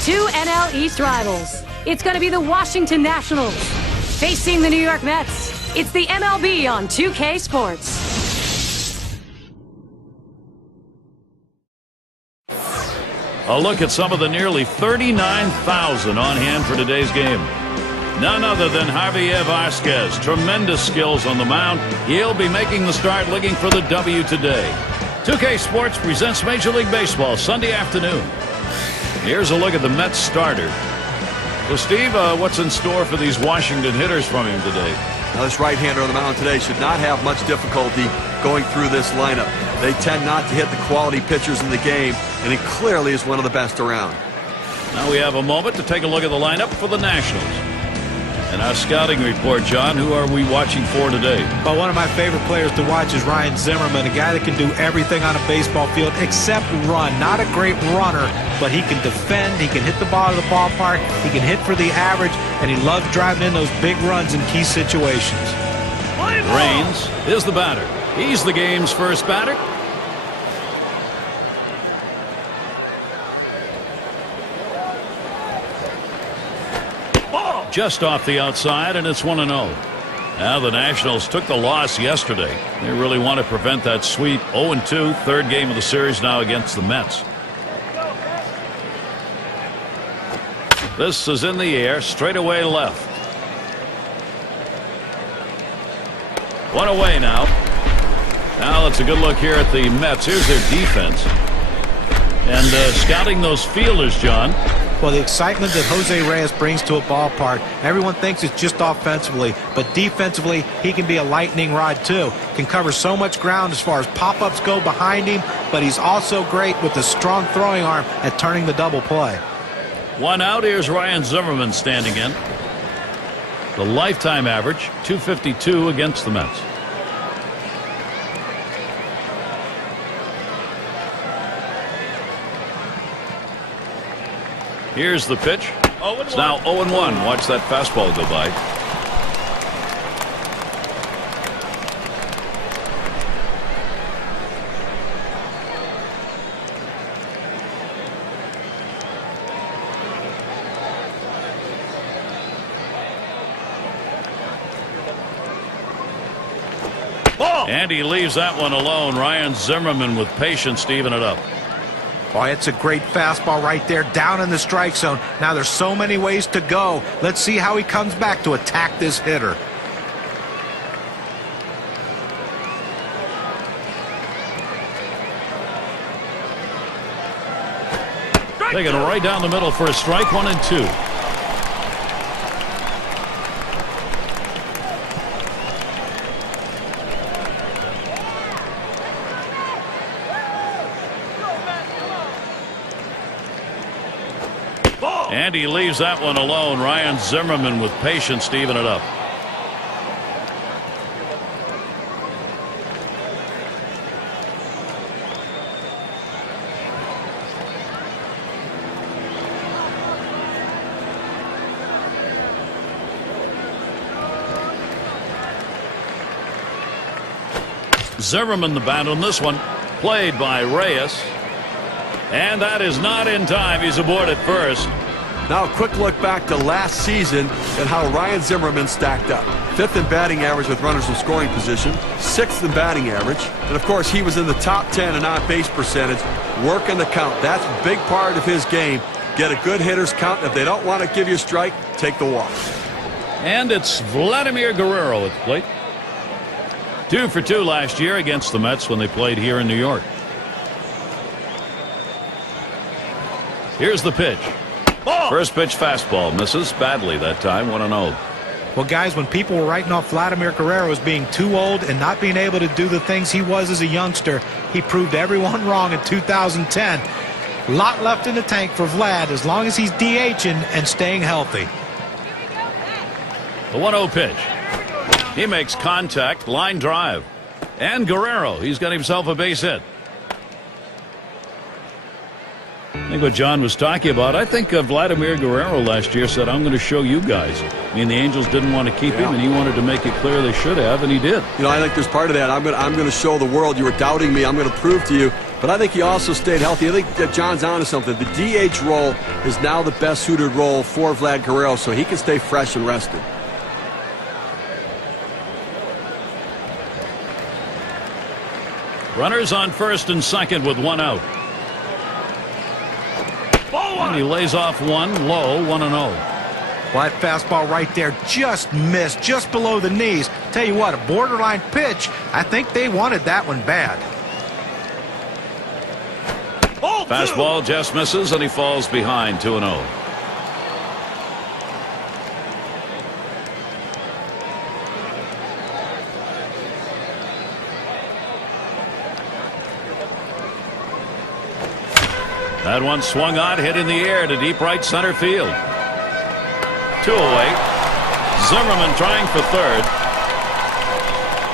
Two NL East rivals. It's going to be the Washington Nationals facing the New York Mets. It's the MLB on 2K Sports. A look at some of the nearly 39,000 on hand for today's game. None other than Javier Vasquez. Tremendous skills on the mound. He'll be making the start, looking for the W today. 2K Sports presents Major League Baseball Sunday afternoon. Here's a look at the Mets starter. So, Steve, what's in store for these Washington hitters from him today? Now, this right-hander on the mound today should not have much difficulty going through this lineup. They tend not to hit the quality pitchers in the game, and he clearly is one of the best around. Now we have a moment to take a look at the lineup for the Nationals. And our scouting report, John, who are we watching for today? Well, one of my favorite players to watch is Ryan Zimmerman, a guy that can do everything on a baseball field except run. Not a great runner, but he can defend, he can hit the ball to the ballpark, he can hit for the average, and he loves driving in those big runs in key situations. Raines is the batter. He's the game's first batter. Just off the outside, and it's 1-0. Now the Nationals took the loss yesterday. They really want to prevent that sweep. 0-2, third game of the series now against the Mets. This is in the air, straight away left. One away now. Now let's a good look here at the Mets. Here's their defense. And scouting those fielders, John. Well, the excitement that Jose Reyes brings to a ballpark, everyone thinks it's just offensively, but defensively, he can be a lightning rod, too. Can cover so much ground as far as pop-ups go behind him, but he's also great with a strong throwing arm at turning the double play. One out. Here's Ryan Zimmerman standing in. The lifetime average, 252 against the Mets. Here's the pitch. It's now 0-1. Watch that fastball go by. And he leaves that one alone. Ryan Zimmerman with patience to even it up. Oh, it's a great fastball right there, down in the strike zone. Now there's so many ways to go. Let's see how he comes back to attack this hitter. Taking it right down the middle for a strike, 1-2. And he leaves that one alone. Ryan Zimmerman with patience to even it up. Zimmerman the bat on this one. Played by Reyes. And that is not in time. He's aboard at first. Now a quick look back to last season and how Ryan Zimmerman stacked up. 5th in batting average with runners in scoring position, 6th in batting average, and of course he was in the top 10 in on-base percentage, working the count. That's a big part of his game. Get a good hitter's count. If they don't want to give you a strike, take the walk. And it's Vladimir Guerrero at the plate. 2 for 2 last year against the Mets when they played here in New York. Here's the pitch. First pitch fastball misses badly that time. 1-0. Well, guys, when people were writing off Vladimir Guerrero as being too old and not being able to do the things he was as a youngster, he proved everyone wrong in 2010. A lot left in the tank for Vlad as long as he's DHing and staying healthy. The 1-0 pitch. He makes contact, line drive. And Guerrero, he's got himself a base hit. I think what John was talking about, I think Vladimir Guerrero last year said, I'm going to show you guys. I mean, the Angels didn't want to keep him, and he wanted to make it clear they should have, and he did. You know, I think there's part of that. I'm going to show the world you were doubting me. I'm going to prove to you But I think he also stayed healthy. I think that John's onto something. The DH role is now the best suited role for Vlad Guerrero, so he can stay fresh and rested. Runners on first and second with one out. And he lays off one low, 1-0. Well, that fastball right there just missed, just below the knees. Tell you what, a borderline pitch. I think they wanted that one bad. Fastball just misses, and he falls behind 2-0. That one swung on, hit in the air to deep right center field. 2 away. Zimmerman trying for third.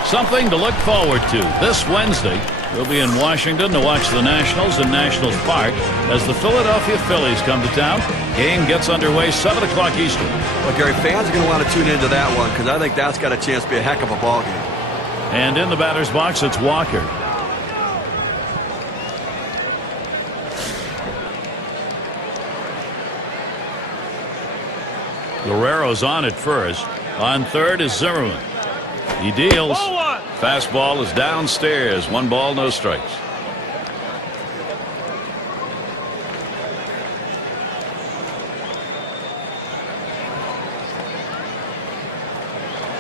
Something to look forward to this Wednesday. We'll be in Washington to watch the Nationals in Nationals Park as the Philadelphia Phillies come to town. Game gets underway 7 o'clock Eastern. Well, Gary, fans are going to want to tune into that one because I think that's got a chance to be a heck of a ball game. And in the batter's box, it's Walker. Guerrero's on at first. On third is Zimmerman. He deals. Fastball is downstairs. 1 ball, no strikes.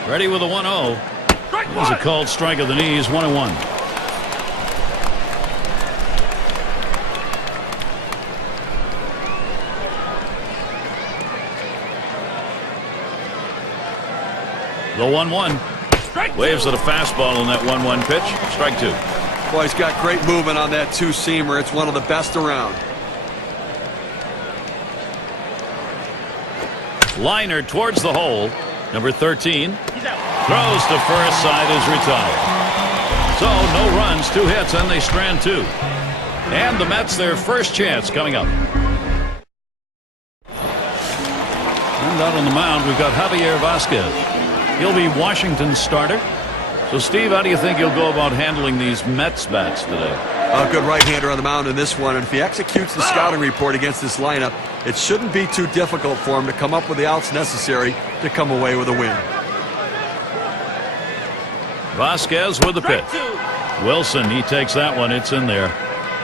Ready with a 1-0. There's a called strike of the knees. 1-1. The 1-1. Waves at a fastball on that 1-1 pitch. Strike 2. Boy, he's got great movement on that two-seamer. It's one of the best around. Liner towards the hole. Number 13. Throws to first, side is retired. So no runs, 2 hits, and they strand 2. And the Mets their first chance coming up. And out on the mound we've got Javier Vasquez. He'll be Washington's starter. So, Steve, how do you think he'll go about handling these Mets bats today? A good right-hander on the mound in this one, and if he executes the scouting report against this lineup, it shouldn't be too difficult for him to come up with the outs necessary to come away with a win. Vasquez with the pitch. Wilson, he takes that one. It's in there.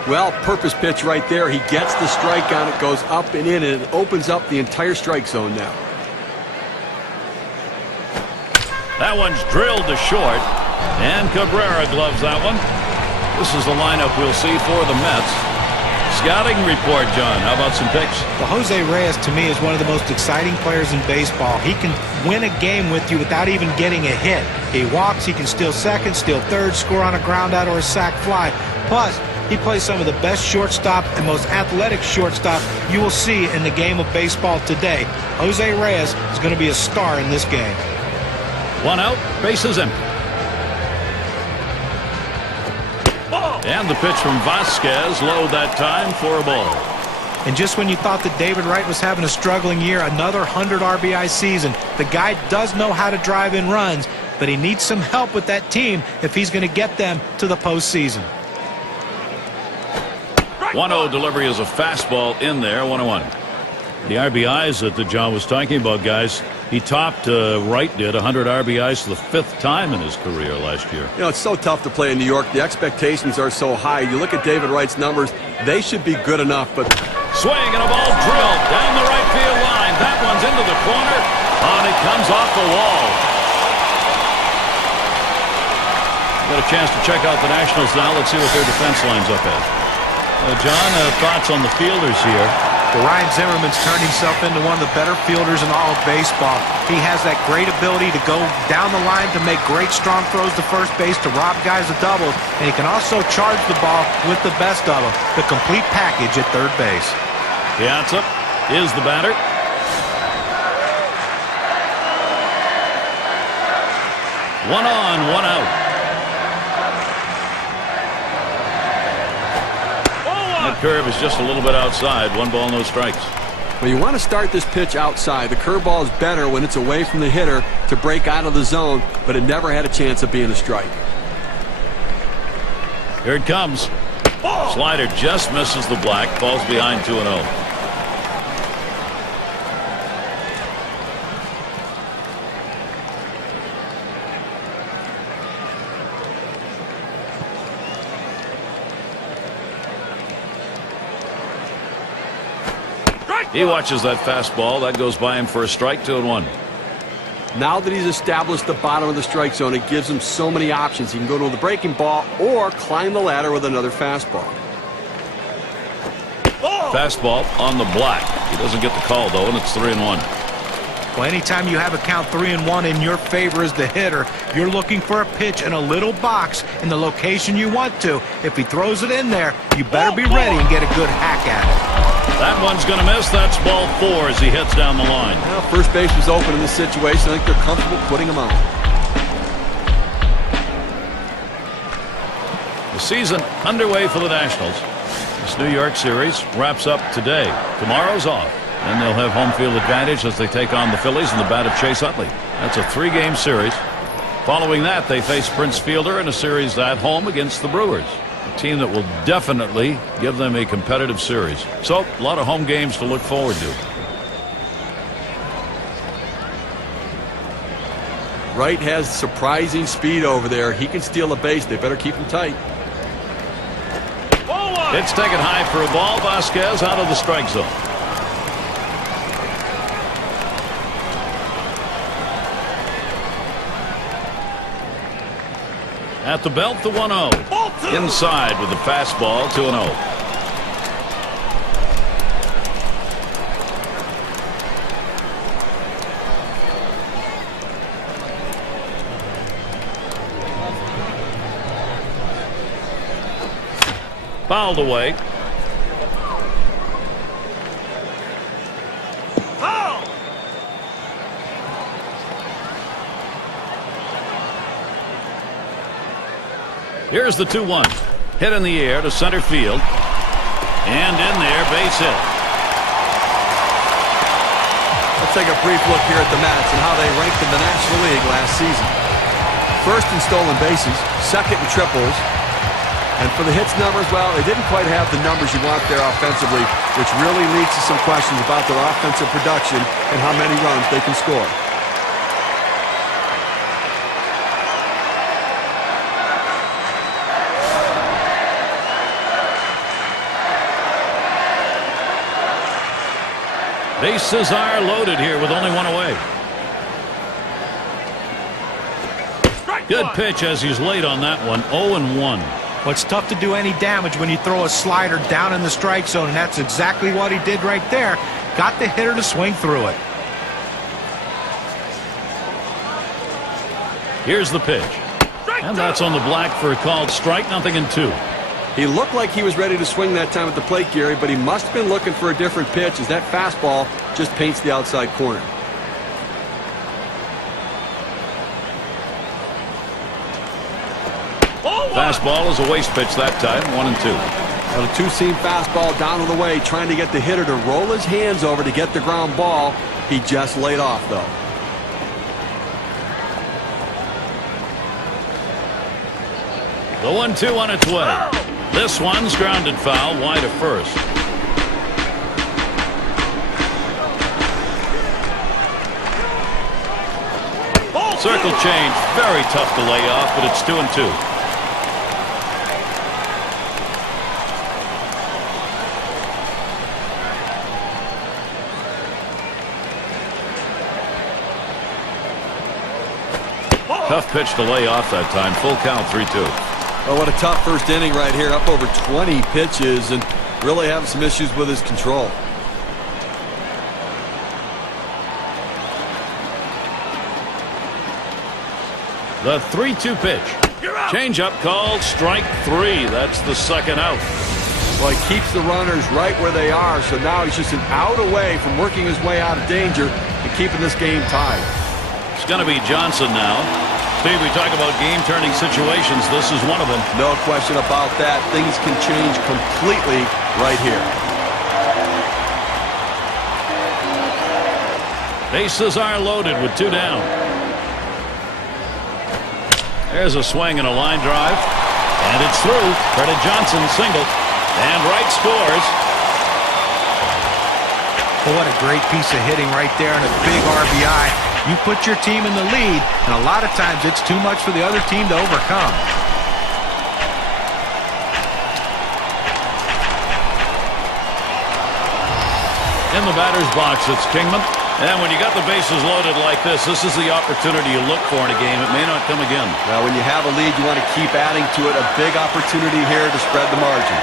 Well, purpose pitch right there. He gets the strike on it, goes up and in, and it opens up the entire strike zone now. That one's drilled to short, and Cabrera gloves that one. This is the lineup we'll see for the Mets. Scouting report, John. How about some picks? Well, Jose Reyes, to me, is one of the most exciting players in baseball. He can win a game with you without even getting a hit. He walks, he can steal second, steal third, score on a ground out or a sac fly. Plus, he plays some of the best shortstop and most athletic shortstop you will see in the game of baseball today. Jose Reyes is going to be a star in this game. 1 out, bases empty. And the pitch from Vasquez, low that time for a ball. And just when you thought that David Wright was having a struggling year, another 100 RBI season. The guy does know how to drive in runs, but he needs some help with that team if he's going to get them to the postseason. 1-0 delivery is a fastball in there. 1-1. The RBIs that John was talking about, guys. He topped, Wright did, 100 RBIs for the 5th time in his career last year. You know, it's so tough to play in New York. The expectations are so high. You look at David Wright's numbers, they should be good enough, but... Swing and a ball drilled down the right field line. That one's into the corner, and it comes off the wall. Got a chance to check out the Nationals now. Let's see what their defense lines up at. John, thoughts on the fielders here? Well, Ryan Zimmerman's turned himself into one of the better fielders in all of baseball. He has that great ability to go down the line to make great strong throws to first base to rob guys of doubles, and he can also charge the ball with the best of them, the complete package at third base. Piazza is the batter. One on, 1 out. That curve is just a little bit outside. 1 ball, no strikes. Well, you want to start this pitch outside. The curveball is better when it's away from the hitter to break out of the zone, but it never had a chance of being a strike. Here it comes. Slider just misses the black, falls behind 2-0. He watches that fastball. That goes by him for a strike, 2-1. Now that he's established the bottom of the strike zone, it gives him so many options. He can go to the breaking ball or climb the ladder with another fastball. Fastball on the black. He doesn't get the call, though, and it's 3-1. Well, anytime you have a count 3-1 in your favor as the hitter, you're looking for a pitch in a little box in the location you want to. If he throws it in there, you better be ready and get a good hack at it. That one's going to miss. That's ball 4 as he hits down the line. Well, first base was open in this situation. I think they're comfortable putting him out. The season underway for the Nationals. This New York series wraps up today. Tomorrow's off. And they'll have home field advantage as they take on the Phillies in the bat of Chase Utley. That's a 3-game series. Following that, they face Prince Fielder in a series at home against the Brewers. A team that will definitely give them a competitive series. So, a lot of home games to look forward to. Wright has surprising speed over there. He can steal a base. They better keep him tight. It's taken high for a ball. Vasquez out of the strike zone. At the belt, the 1-0. Inside with the fastball, 2-0. Fouled away. Here's the 2-1. Hit in the air to center field. And in there, base hit. Let's take a brief look here at the Mets and how they ranked in the National League last season. First in stolen bases, second in triples. And for the hits numbers, well, they didn't quite have the numbers you want there offensively, which really leads to some questions about their offensive production and how many runs they can score. Bases are loaded here with only one away. Good pitch as he's late on that one. 0-1. Well, it's tough to do any damage when you throw a slider down in the strike zone, and that's exactly what he did right there. Got the hitter to swing through it. Here's the pitch. And that's on the black for a called strike. 0-2. He looked like he was ready to swing that time at the plate, Gary, but he must have been looking for a different pitch as that fastball just paints the outside corner. Fastball is a waste pitch that time. 1-2. Well, a two-seam fastball down to the way, trying to get the hitter to roll his hands over to get the ground ball. He just laid off, though. The 1-2 on its way. This one's grounded foul wide of first. Circle change. Very tough to lay off, but it's 2-2. Tough pitch to lay off that time. Full count, 3-2. Oh, what a tough first inning right here. Up over 20 pitches and really having some issues with his control. The 3-2 pitch. Change-up called strike 3. That's the second out. Well, he keeps the runners right where they are, so now he's just an out away from working his way out of danger and keeping this game tied. It's going to be Johnson now. Steve, we talk about game-turning situations. This is one of them. No question about that. Things can change completely right here. Bases are loaded with 2 down. There's a swing and a line drive. And it's through. Curtis Johnson single. And Wright scores. Well, what a great piece of hitting right there and a big RBI. You put your team in the lead, and a lot of times it's too much for the other team to overcome. In the batter's box, it's Kingman. And when you got the bases loaded like this is the opportunity you look for in a game. It may not come again. Well, when you have a lead, you want to keep adding to it. A big opportunity here to spread the margin.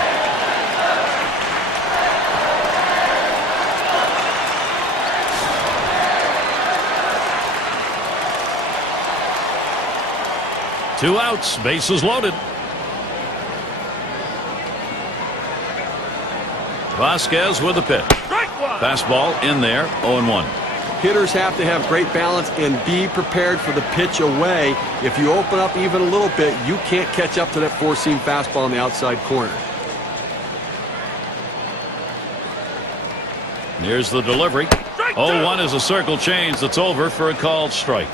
Two outs, bases loaded. Vasquez with the pitch. Fastball in there, 0-1. Hitters have to have great balance and be prepared for the pitch away. If you open up even a little bit, you can't catch up to that four-seam fastball in the outside corner. Here's the delivery. 0-1 is a circle change that's over for a called strike.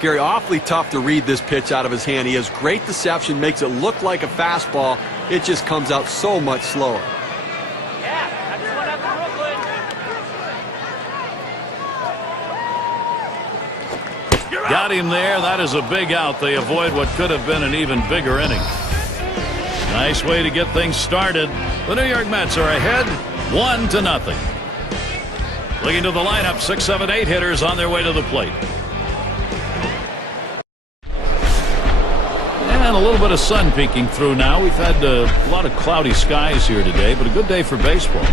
Gary, awfully tough to read this pitch out of his hand. He has great deception, makes it look like a fastball. It just comes out so much slower. Got him there. That is a big out. They avoid what could have been an even bigger inning. Nice way to get things started. The New York Mets are ahead 1-0. Looking to the lineup, 6, 7, 8 hitters on their way to the plate. And a little bit of sun peeking through now. We've had a lot of cloudy skies here today, but a good day for baseball.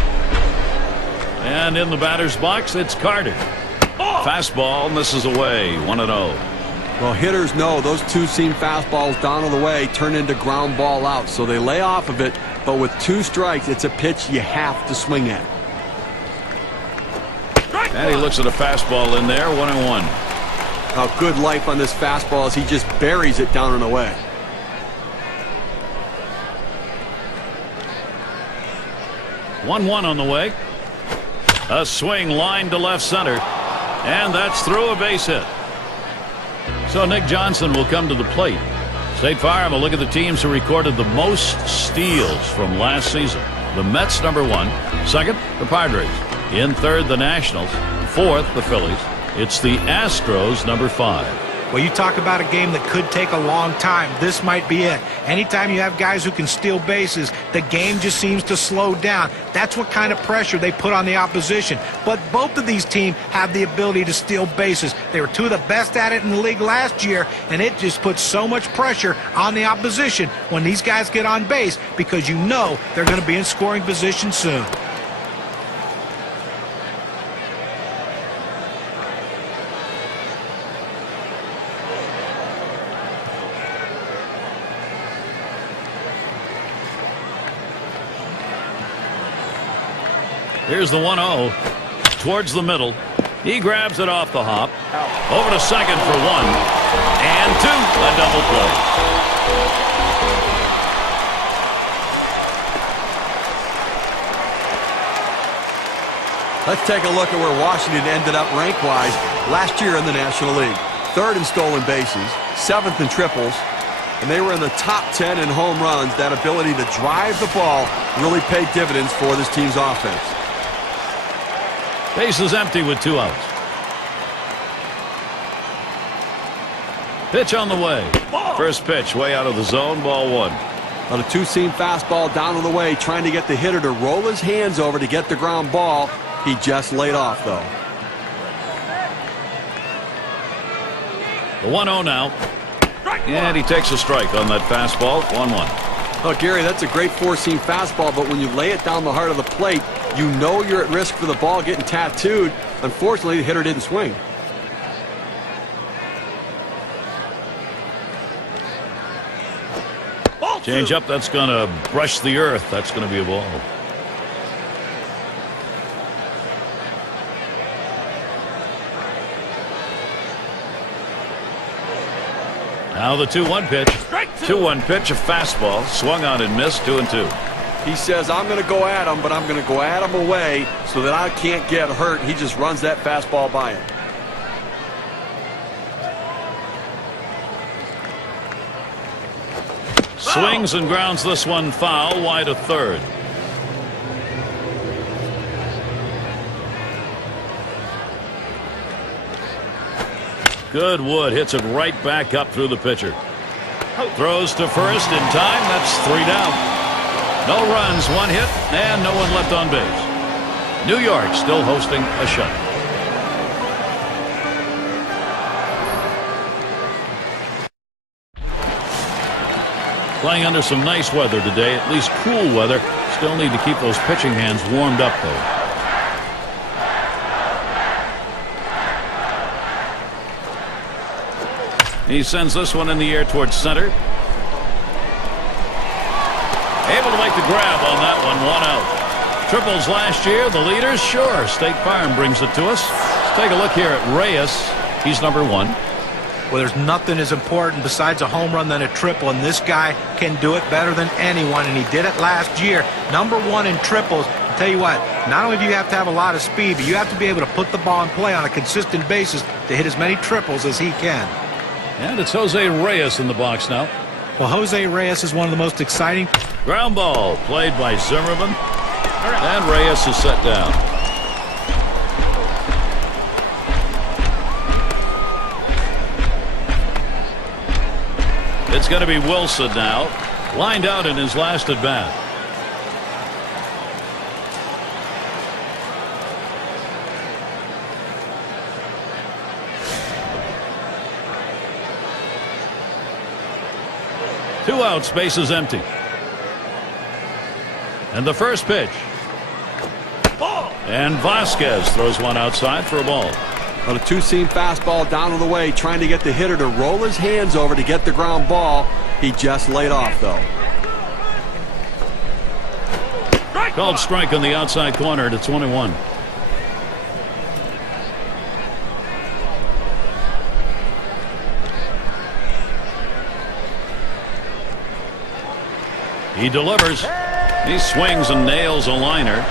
And in the batter's box, it's Carter. Fastball misses away, 1-0. Well, hitters know those two-seam fastballs down on the way turn into ground ball outs, so they lay off of it, but with 2 strikes, it's a pitch you have to swing at. And he looks at a fastball in there, 1-1. How good life on this fastball as he just buries it down and away. 1-1 on the way. A swing line to left center. And that's through, a base hit. So Nick Johnson will come to the plate. State Farm will look at the teams who recorded the most steals from last season. The Mets, number 1. Second, the Padres. In third, the Nationals. Fourth, the Phillies. It's the Astros, number 5. Well, you talk about a game that could take a long time. This might be it. Anytime you have guys who can steal bases, the game just seems to slow down. That's what kind of pressure they put on the opposition. But both of these teams have the ability to steal bases. They were 2 of the best at it in the league last year, and it just puts so much pressure on the opposition when these guys get on base because you know they're going to be in scoring position soon. Here's the 1-0 towards the middle. He grabs it off the hop. Over to second for 1 and 2. A double play. Let's take a look at where Washington ended up rank-wise last year in the National League. 3rd in stolen bases, 7th in triples, and they were in the top 10 in home runs. That ability to drive the ball really paid dividends for this team's offense. Base is empty with 2 outs. Pitch on the way. First pitch way out of the zone, ball 1. On a 2-seam fastball down on the way, trying to get the hitter to roll his hands over to get the ground ball. He just laid off, though. The 1-0 now. And he takes a strike on that fastball, 1-1. Oh, Gary, that's a great 4-seam fastball, but when you lay it down the heart of the plate, you know you're at risk for the ball getting tattooed. Unfortunately, the hitter didn't swing. Change up, that's going to brush the earth. That's going to be a ball. Now the 2-1 pitch. 2-1 pitch, a fastball. Swung on and missed, 2-2. He says, I'm going to go at him, but I'm going to go at him away so that I can't get hurt. He just runs that fastball by him. Swings and grounds this one foul, wide of third. Good wood, hits it right back up through the pitcher. Throws to first in time. That's 3 down. No runs, 1 hit, and no one left on base. New York still hosting a shut. Playing under some nice weather today, at least cool weather. Still need to keep those pitching hands warmed up, though. He sends this one in the air towards center. Able to make the grab on that one, 1 out. Triples last year, the leaders? Sure. State Farm brings it to us. Let's take a look here at Reyes. He's number 1. Well, there's nothing as important besides a home run than a triple, and this guy can do it better than anyone, and he did it last year. Number 1 in triples. I'll tell you what, not only do you have to have a lot of speed, but you have to be able to put the ball in play on a consistent basis to hit as many triples as he can. And it's Jose Reyes in the box now. Well, Jose Reyes is one of the most exciting. Ground ball played by Zimmerman. And Reyes is set down. It's going to be Wilson now. Lined out in his last at bat. Two outs, bases empty. And the first pitch. Ball. And Vasquez throws one outside for a ball. On a 2-seam fastball down on the way, trying to get the hitter to roll his hands over to get the ground ball. He just laid off, though. Called strike on the outside corner, and it's 1-1. He delivers. He swings and nails a liner.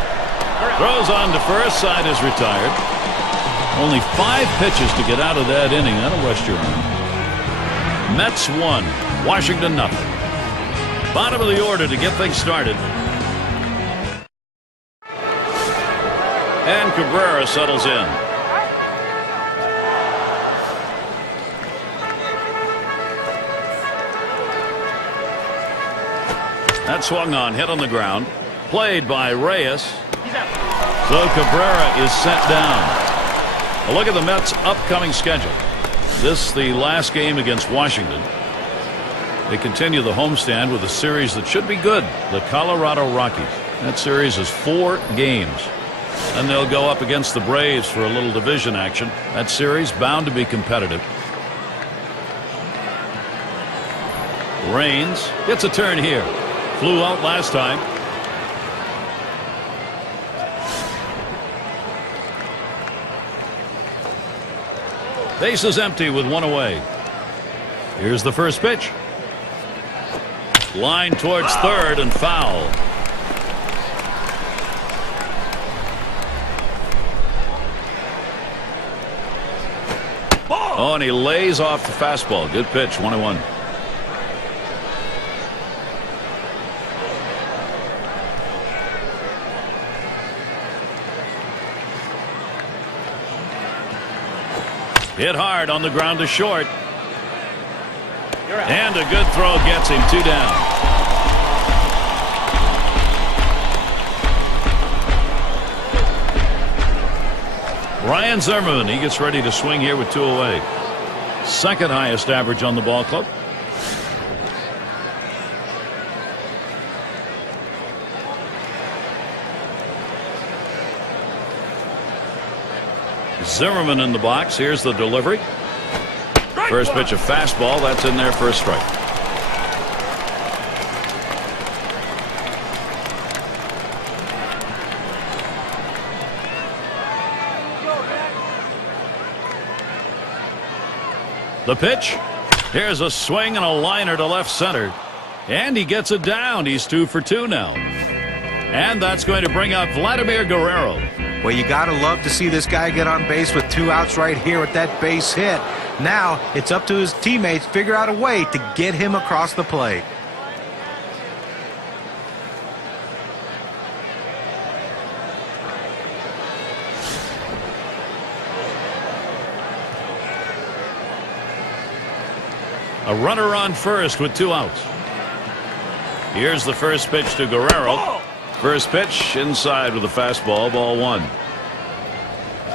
Throws on to first. Side is retired. Only 5 pitches to get out of that inning. That'll rest your arm. Mets 1, Washington nothing. Bottom of the order to get things started. And Cabrera settles in. That swung on, hit on the ground. Played by Reyes. So Cabrera is set down. A look at the Mets' upcoming schedule. This the last game against Washington. They continue the homestand with a series that should be good. The Colorado Rockies. That series is 4 games. And they'll go up against the Braves for a little division action. That series bound to be competitive. Raines gets a turn here. Flew out last time. Base is empty with 1 away. Here's the first pitch. Line towards third and foul. Oh, and he lays off the fastball. Good pitch, 1-1. Hit hard on the ground to short. And a good throw gets him 2 down. Ryan Zimmerman, he gets ready to swing here with 2 away. Second highest average on the ball club. Zimmerman in the box. Here's the delivery. First pitch, a fastball. That's in there for a strike. The pitch. Here's a swing and a liner to left center. And he gets it down. He's 2 for 2 now. And that's going to bring out Vladimir Guerrero. Well, you got to love to see this guy get on base with 2 outs right here with that base hit. Now it's up to his teammates to figure out a way to get him across the plate. A runner on first with 2 outs. Here's the first pitch to Guerrero. First pitch inside with a fastball, ball 1.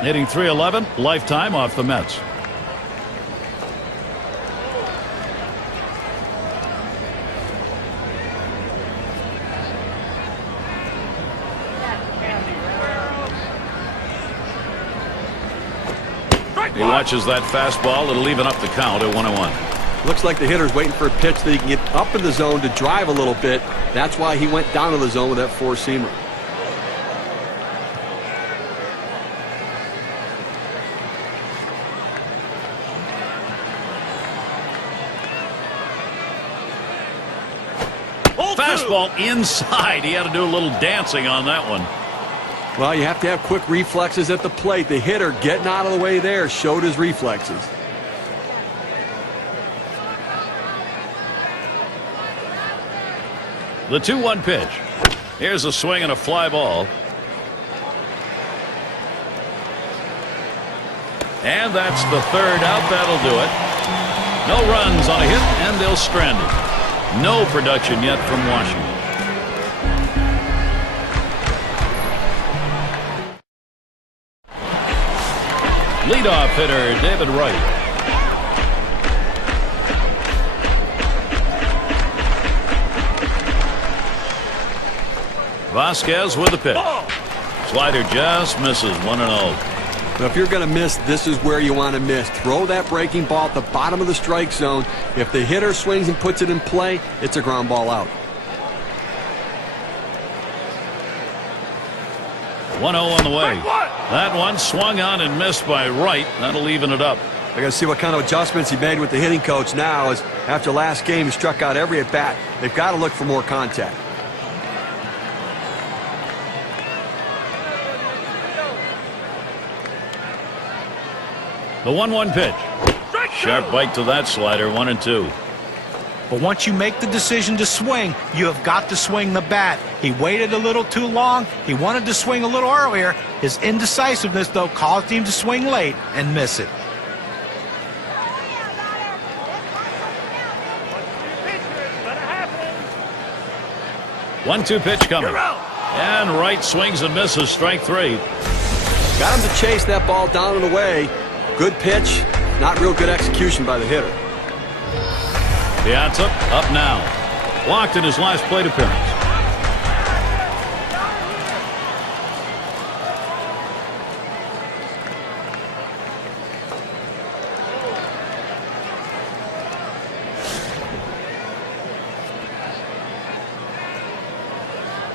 Hitting .311, lifetime off the Mets. He watches that fastball. It'll even up the count at 1-1. Looks like the hitter's waiting for a pitch that he can get up in the zone to drive a little bit. That's why he went down to the zone with that four-seamer. Fastball inside. He had to do a little dancing on that one. Well, you have to have quick reflexes at the plate. The hitter getting out of the way there showed his reflexes. The 2-1 pitch. Here's a swing and a fly ball. And that's the 3rd out. That'll do it. No runs on a hit, and they'll strand it. No production yet from Washington. Leadoff hitter David Wright. Vasquez with the pitch. Slider just misses. 1-0. Now, if you're going to miss, this is where you want to miss. Throw that breaking ball at the bottom of the strike zone. If the hitter swings and puts it in play, it's a ground ball out. 1-0 on the way. That one swung on and missed by Wright. That'll even it up. I got to see what kind of adjustments he made with the hitting coach now, as after last game he struck out every at bat. They've got to look for more contact. The 1-1 pitch. Sharp bite to that slider. 1-2. But once you make the decision to swing, you have got to swing the bat. He waited a little too long. He wanted to swing a little earlier. His indecisiveness, though, caused him to swing late and miss it. One-two pitch coming. And Wright swings and misses. Strike 3. Got him to chase that ball down and away. Good pitch. Not real good execution by the hitter. Piazza up now. Walked in his last plate appearance.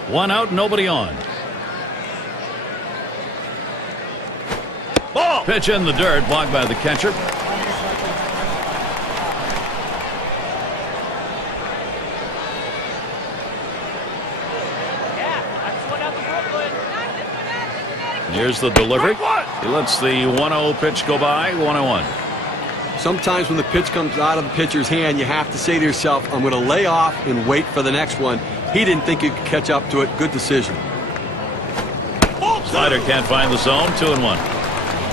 One out, nobody on. Ball. Pitch in the dirt, blocked by the catcher. Here's the delivery. He lets the 1-0 pitch go by. 1-1. Sometimes when the pitch comes out of the pitcher's hand, you have to say to yourself, I'm going to lay off and wait for the next one. He didn't think he could catch up to it. Good decision. Slider can't find the zone. 2-1.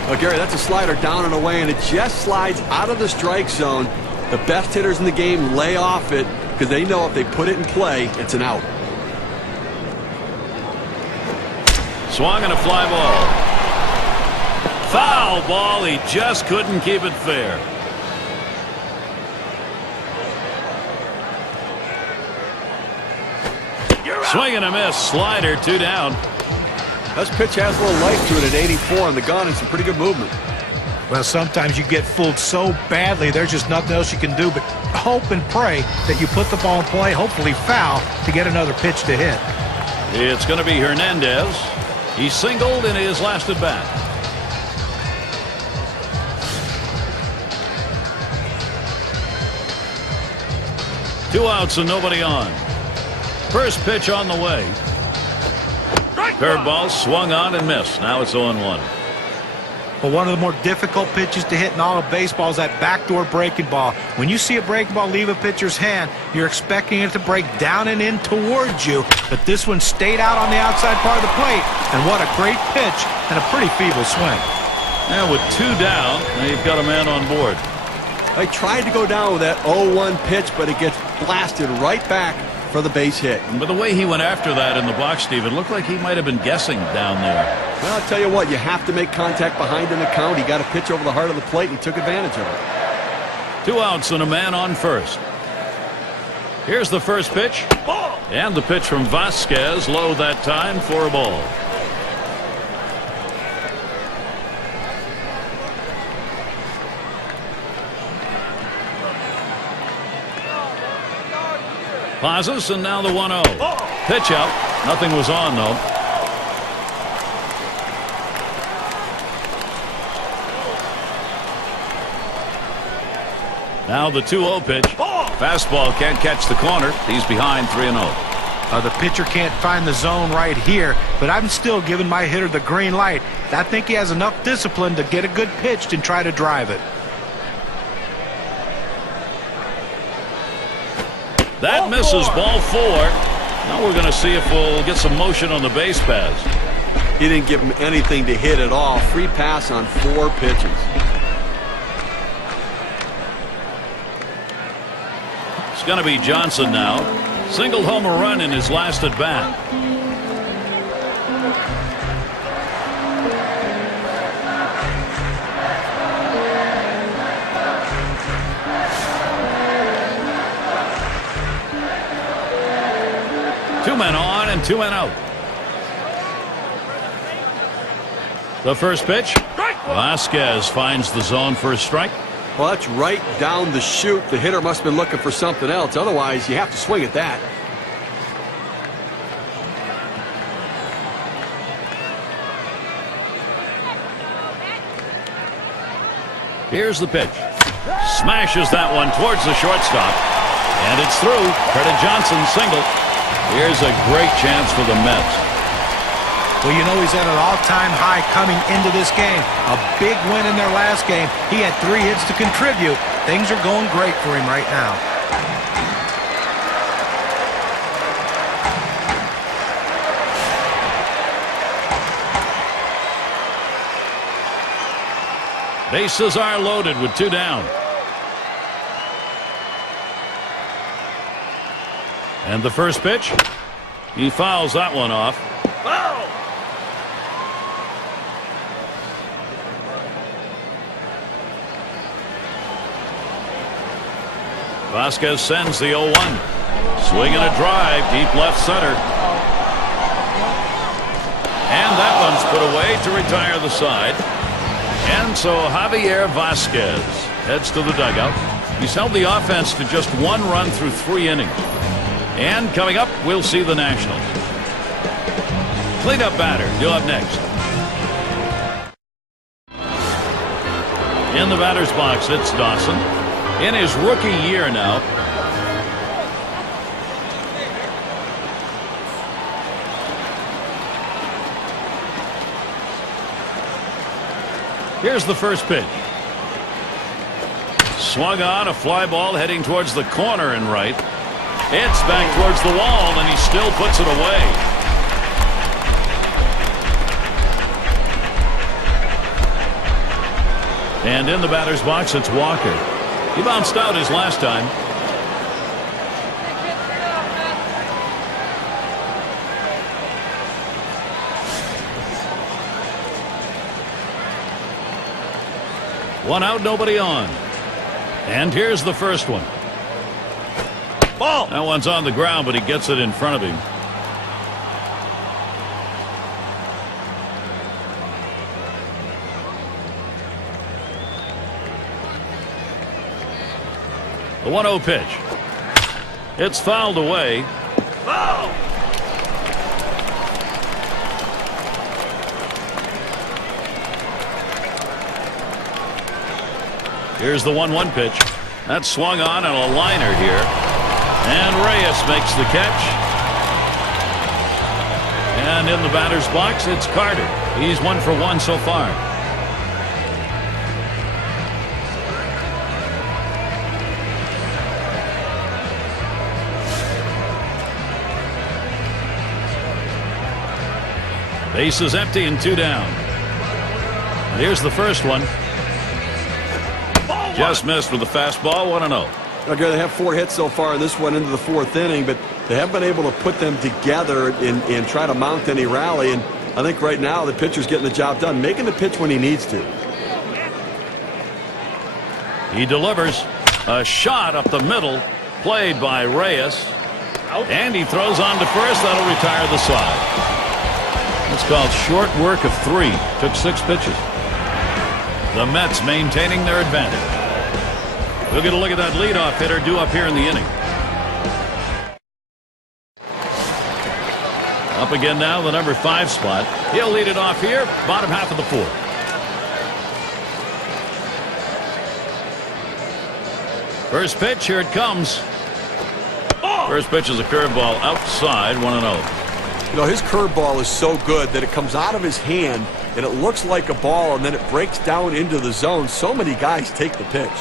Well, Gary, that's a slider down and away, and it just slides out of the strike zone. The best hitters in the game lay off it because they know if they put it in play, it's an out. Swung and a fly ball. Foul ball. He just couldn't keep it fair. Swing and a miss. Slider, 2 down. This pitch has a little life to it at 84 on the gun and some pretty good movement. Well, sometimes you get fooled so badly, there's just nothing else you can do but hope and pray that you put the ball in play, hopefully foul, to get another pitch to hit. It's going to be Hernandez. He singled in his last at bat. Two outs and nobody on. First pitch on the way. Curveball swung on and missed. Now it's 0-1. But one of the more difficult pitches to hit in all of baseball is that backdoor breaking ball. When you see a breaking ball leave a pitcher's hand, you're expecting it to break down and in towards you. But this one stayed out on the outside part of the plate. And what a great pitch and a pretty feeble swing. And with 2 down, now you've got a man on board. They tried to go down with that 0-1 pitch, but it gets blasted right back for the base hit. But the way he went after that in the box, Steve, it looked like he might have been guessing down there. Well, I'll tell you what, you have to make contact behind in the count. He got a pitch over the heart of the plate, and he took advantage of it. 2 outs and a man on first. Here's the first pitch. And the pitch from Vasquez, low that time for a ball. Pauses, and now the 1-0. Pitch out. Nothing was on, though. Now the 2-0 pitch. Fastball can't catch the corner. He's behind 3-0. The pitcher can't find the zone right here, but I'm still giving my hitter the green light. I think he has enough discipline to get a good pitch and try to drive it. That misses ball 4. Now we're going to see if we'll get some motion on the base paths. He didn't give him anything to hit at all. Free pass on 4 pitches. It's going to be Johnson now. Single home run in his last at bat. Two men on and 2 men out. The first pitch. Vasquez finds the zone for a strike. Well, that's right down the chute. The hitter must have been looking for something else. Otherwise, you have to swing at that. Here's the pitch. Smashes that one towards the shortstop. And it's through. Credit Johnson single. Here's a great chance for the Mets. Well, you know, he's at an all-time high coming into this game. A big win in their last game. He had 3 hits to contribute. Things are going great for him right now. Bases are loaded with 2 down. And the first pitch, he fouls that one off. Vasquez sends the 0-1. Swing and a drive, deep left center. And that one's put away to retire the side. And so Javier Vasquez heads to the dugout. He's held the offense to just 1 run through 3 innings. And coming up, we'll see the Nationals. Cleanup batter, due up next. In the batter's box, it's Dawson. In his rookie year now. Here's the first pitch. Swung on, a fly ball heading towards the corner and right. It's back towards the wall, and he still puts it away. And in the batter's box, it's Walker. He bounced out his last time. One out, nobody on. And here's the first one. Ball. That one's on the ground, but he gets it in front of him. The 1-0 pitch. It's fouled away. Foul. Here's the 1-1 pitch. That's swung on a liner here. And Reyes makes the catch. And in the batter's box, it's Carter. He's 1 for 1 so far. Base is empty and 2 down. And here's the first one. Just missed with the fastball, 1-0. Okay, they have 4 hits so far in this one into the 4th inning, but they haven't been able to put them together and try to mount any rally. And I think right now the pitcher's getting the job done, making the pitch when he needs to. He delivers a shot up the middle, played by Reyes. And he throws on to first. That'll retire the side. It's called short work of 3. Took 6 pitches. The Mets maintaining their advantage. We'll get a look at that leadoff hitter due up here in the inning. Up again now, the number 5 spot. He'll lead it off here, bottom half of the 4th. First pitch, here it comes. First pitch is a curveball outside, 1-0. You know, his curveball is so good that it comes out of his hand and it looks like a ball, and then it breaks down into the zone. So many guys take the pitch.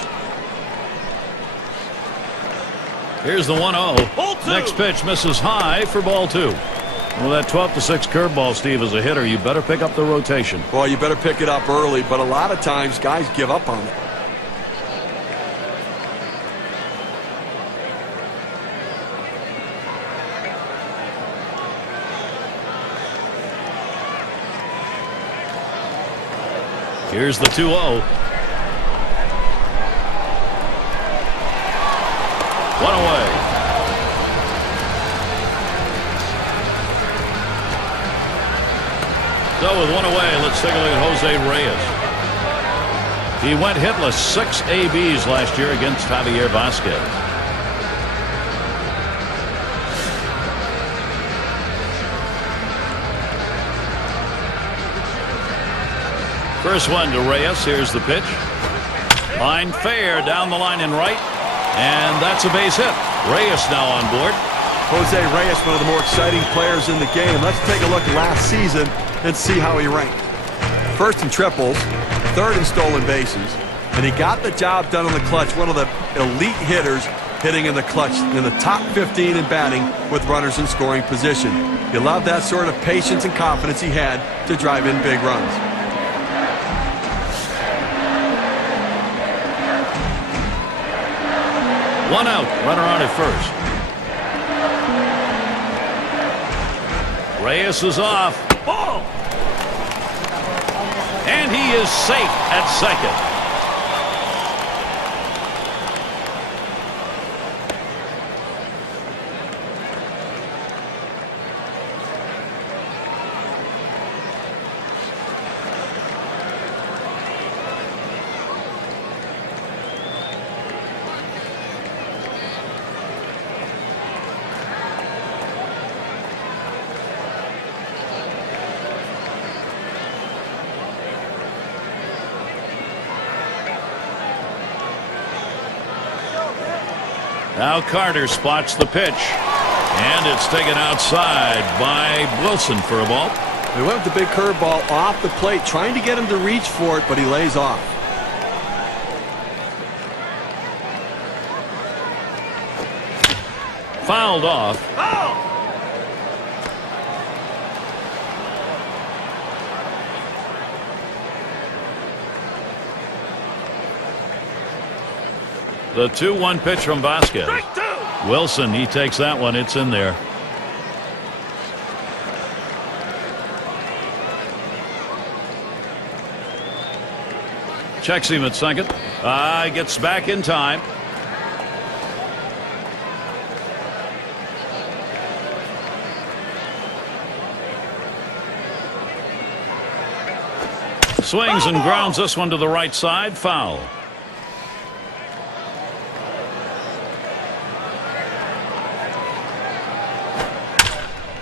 Here's the 1-0. Next pitch misses high for ball 2. Well, that 12-6 curveball, Steve, as a hitter, you better pick up the rotation. Well, you better pick it up early, but a lot of times guys give up on it. Here's the 2-0. 1 away. So with 1 away, let's take a look at Jose Reyes. He went hitless 6 ABs last year against Javier Vasquez. First one to Reyes. Here's the pitch. Line fair down the line and right. And that's a base hit. Reyes now on board. Jose Reyes, one of the more exciting players in the game. Let's take a look at last season and see how he ranked. First in triples, 3rd in stolen bases, and he got the job done in the clutch. One of the elite hitters hitting in the clutch, in the top 15 in batting with runners in scoring position. You love that sort of patience and confidence he had to drive in big runs. 1 out, runner on at first. Reyes is off. Ball. And he is safe at second. Now Carter spots the pitch, and it's taken outside by Wilson for a ball. He went with the big curveball off the plate, trying to get him to reach for it, but he lays off. Fouled off. The 2-1 pitch from Vasquez. Wilson, he takes that one. It's in there. Checks him at second. Gets back in time. Swings and grounds this one to the right side. Foul.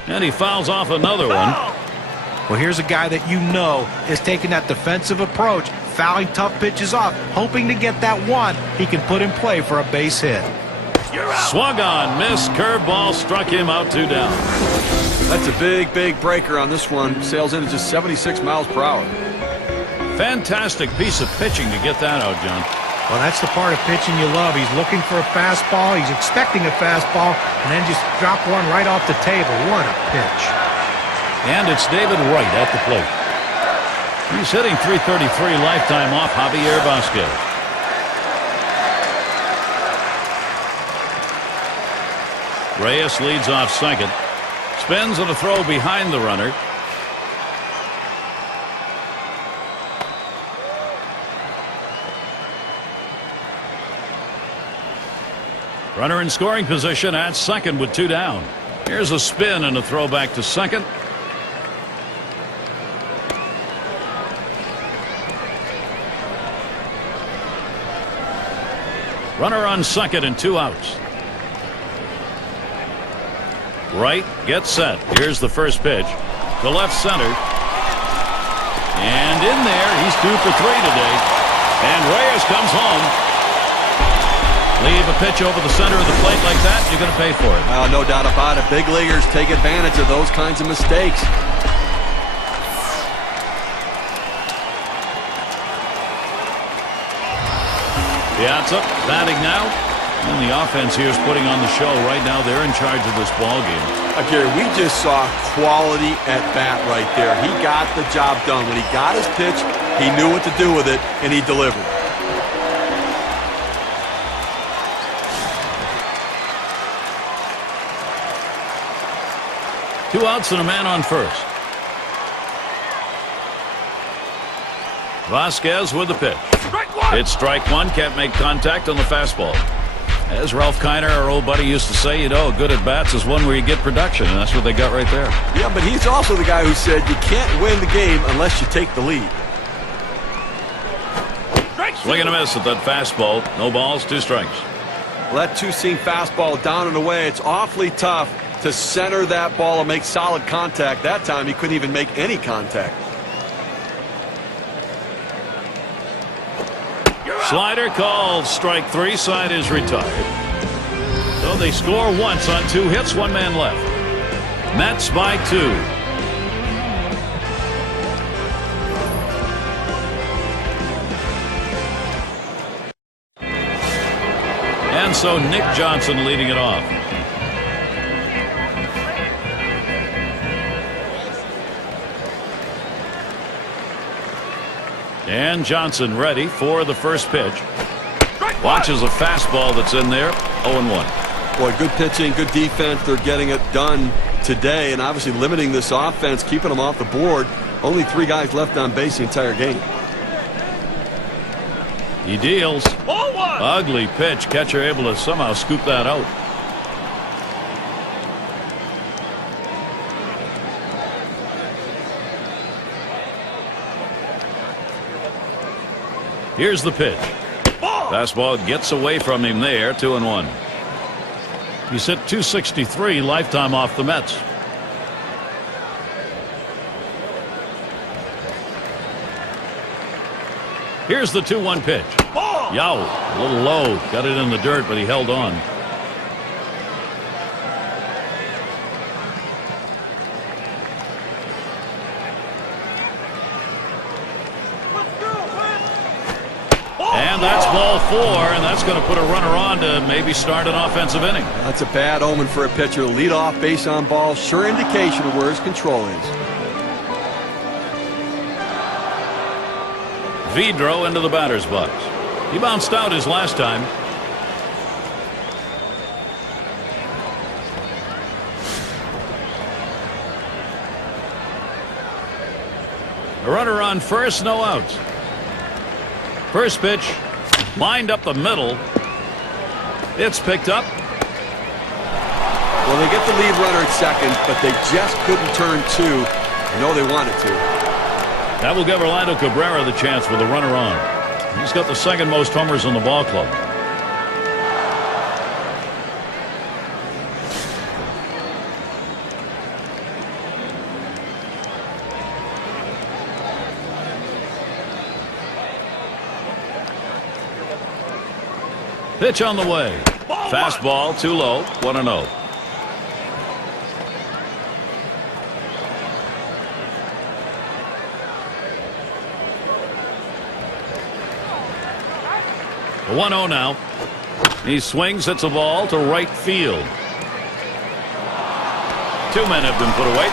And he fouls off another one. Well, here's a guy that you know is taking that defensive approach, fouling tough pitches off, hoping to get that one he can put in play for a base hit. Swung on, missed, curveball, struck him out, 2 down. That's a big breaker on this one. Sails in at just 76 miles per hour. Fantastic piece of pitching to get that out, John. Well, that's the part of pitching you love. He's looking for a fastball. He's expecting a fastball, and then just drop one right off the table. What a pitch. And it's David Wright at the plate. He's hitting .333 lifetime off Javier Vasquez. Reyes leads off second. Spins on a throw behind the runner. Runner in scoring position at second with 2 down. Here's a spin and a throw back to second. Runner on second and 2 outs. Right, gets set. Here's the first pitch to left center. And in there, he's 2 for 3 today. And Reyes comes home. Leave a pitch over the center of the plate like that, you're going to pay for it. No doubt about it. Big leaguers take advantage of those kinds of mistakes. Piazza batting now. And the offense here is putting on the show. Right now, they're in charge of this ball game. Gary, we just saw quality at bat right there. He got the job done. When he got his pitch, he knew what to do with it, and he delivered. Two outs and a man on first. Vasquez with the pitch. It's strike one. Can't make contact on the fastball. As Ralph Kiner, our old buddy, used to say, good at bats is one where you get production, and that's what they got right there. Yeah, but he's also the guy who said you can't win the game unless you take the lead. Swing and a miss at that fastball. No balls, 2 strikes. Well, that 2-seam fastball down and away. It's awfully tough to center that ball and make solid contact. That time he couldn't even make any contact. Slider called. Strike 3. Side is retired. So they score once on 2 hits. 1 man left. Mets by 2. And so Nick Johnson leading it off. And Johnson ready for the first pitch. Watches a fastball that's in there. 0-1. Boy, good pitching, good defense. They're getting it done today, and obviously limiting this offense, keeping them off the board. Only 3 guys left on base the entire game. He deals. Ugly pitch. Catcher able to somehow scoop that out. Here's the pitch. Fastball gets away from him there. 2-1. He's hit .263 lifetime off the Mets. Here's the 2-1 pitch. Yow, a little low. Got it in the dirt, but he held on. And that's ball 4, and that's going to put a runner on to maybe start an offensive inning. That's a bad omen for a pitcher. Lead off base on ball, sure indication of where his control is. Vidro into the batter's box. He bounced out his last time. A runner on first, no outs. First pitch, lined up the middle. It's picked up. Well, they get the lead runner at second, but they just couldn't turn 2. I know they wanted to. That will give Orlando Cabrera the chance with a runner on. He's got the 2nd most homers in the ball club. Pitch on the way. Fastball too low. 1-0. The 1-0 now. He swings, hits a ball to right field. 2 men have been put away.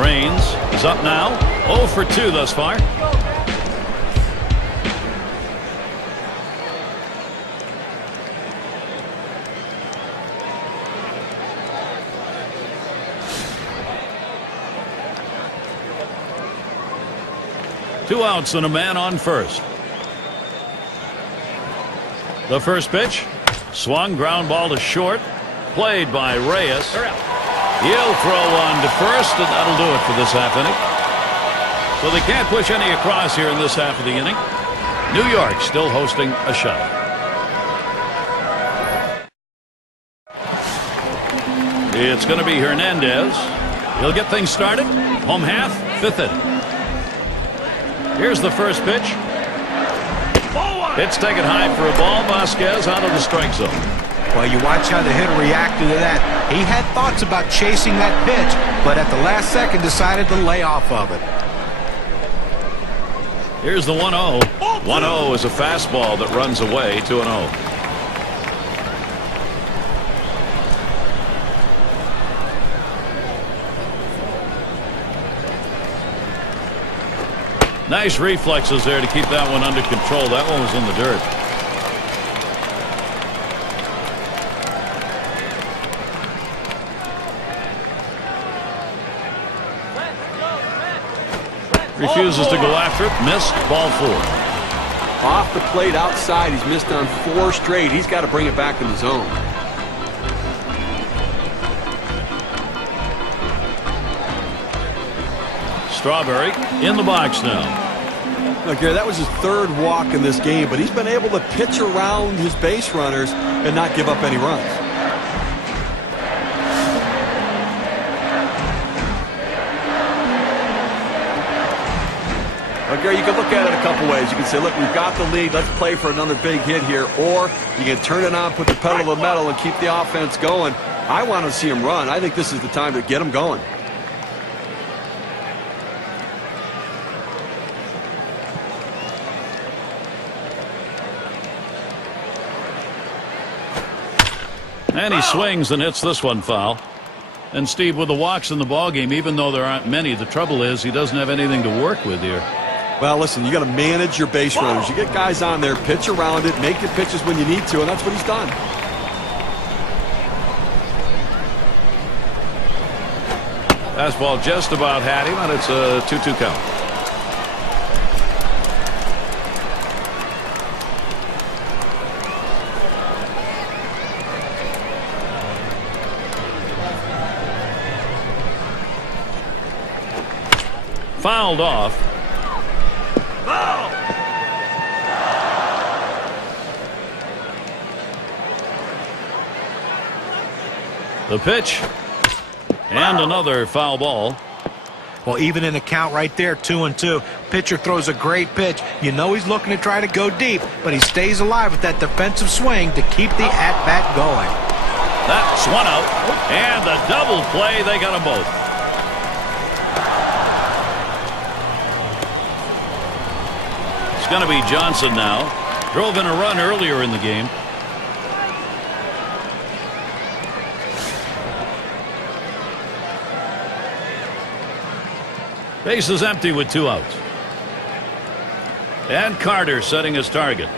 Raines is up now. 0 for 2 thus far. 2 outs and a man on first. The first pitch. Swung, ground ball to short. Played by Reyes. He'll throw one to first, and that'll do it for this half inning. So they can't push any across here in this half of the inning. New York still hosting a shutout. It's going to be Hernandez. He'll get things started. Home half, 5th inning. Here's the first pitch. It's taken high for a ball. Vasquez out of the strike zone. Well, you watch how the hitter reacted to that. He had thoughts about chasing that pitch, but at the last second decided to lay off of it. Here's the 1-0. 1-0 is a fastball that runs away. 2-0. Nice reflexes there to keep that one under control. That one was in the dirt. Refuses to go after it. Missed. Ball 4. Off the plate outside. He's missed on 4 straight. He's got to bring it back in the zone. Strawberry in the box now. Now, Gary, that was his 3rd walk in this game, but he's been able to pitch around his base runners and not give up any runs. Well, Gary, you can look at it a couple ways. You can say, look, we've got the lead. Let's play for another big hit here. Or you can turn it on, put the pedal to the metal, and keep the offense going. I want to see him run. I think this is the time to get him going. And he swings and hits this one foul. And Steve, with the walks in the ballgame, even though there aren't many, the trouble is he doesn't have anything to work with here. Well, listen, you got to manage your base runners. You get guys on there, pitch around it, make the pitches when you need to, and that's what he's done. Fastball just about had him, and it's a 2-2 count. Fouled off. The pitch. And another foul ball. Well, even in the count right there, 2-2. Pitcher throws a great pitch. You know he's looking to try to go deep, but he stays alive with that defensive swing to keep the at-bat going. That's one out. And the double play, they got them both. It's going to be Johnson now. Drove in a run earlier in the game. Base is empty with 2 outs. And Carter setting his target.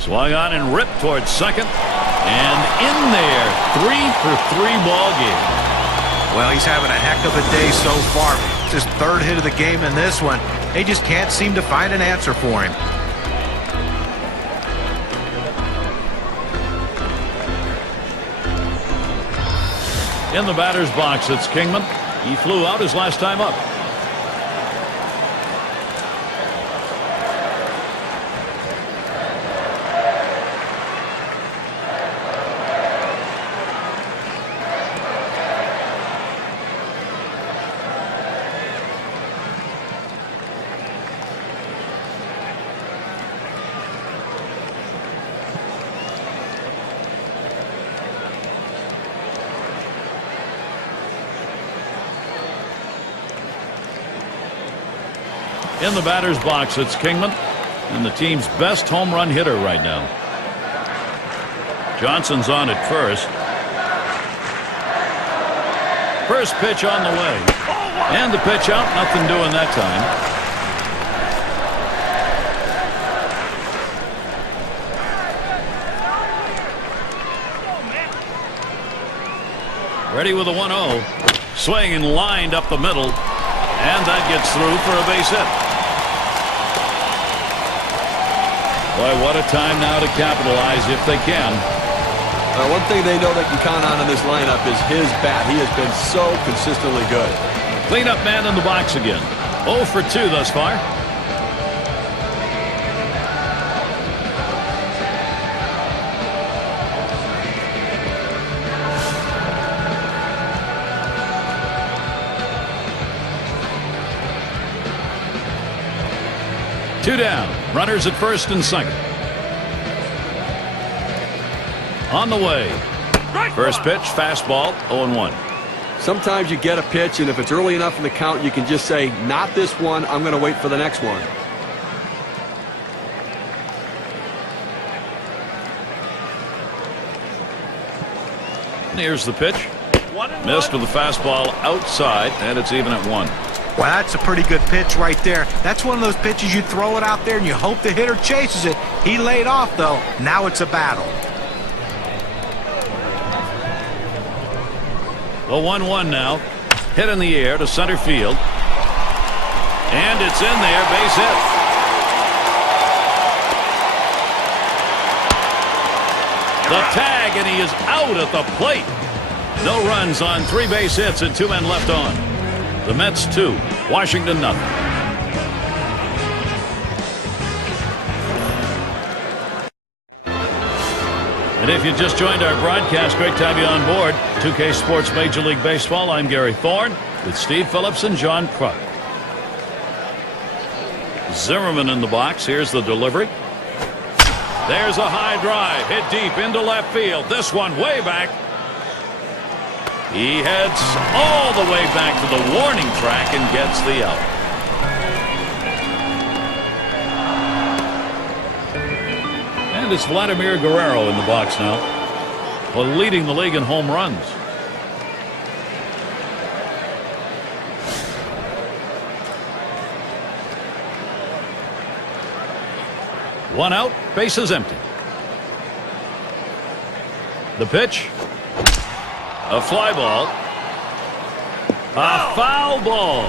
Swung on and ripped towards second. And in there. 3 for 3 ball game. Well, he's having a heck of a day so far. It's his 3rd hit of the game in this one. They just can't seem to find an answer for him. In the batter's box, it's Kingman. He flew out his last time up. In the batter's box, it's Kingman, and the team's best home run hitter right now. Johnson's on at first. First pitch on the way. And the pitch out, nothing doing that time. Ready with a 1-0. Swing and lined up the middle. And that gets through for a base hit. Boy, what a time now to capitalize if they can. One thing they know they can count on in this lineup is his bat. He has been so consistently good. Cleanup man in the box again. 0 for 2 thus far. Two down. Runners at first and second. On the way. First pitch, fastball, 0-1. Sometimes you get a pitch, and if it's early enough in the count, you can just say, not this one, I'm going to wait for the next one. Here's the pitch. Missed with the fastball outside, and it's even at 1. Well, that's a pretty good pitch right there. That's one of those pitches you throw it out there and you hope the hitter chases it. He laid off, though. Now it's a battle. The 1-1 now. Hit in the air to center field. And it's in there. Base hit. The tag, and he is out at the plate. No runs on 3 base hits and 2 men left on. The Mets 2, Washington nothing. And if you just joined our broadcast, great to have you on board. 2K Sports Major League Baseball. I'm Gary Thorne with Steve Phillips and John Kruk. Zimmerman in the box. Here's the delivery. There's a high drive hit deep into left field. This one way back. He heads all the way back to the warning track and gets the out. And it's Vladimir Guerrero in the box now, leading the league in home runs. One out, bases empty. The pitch. A fly ball. A foul ball.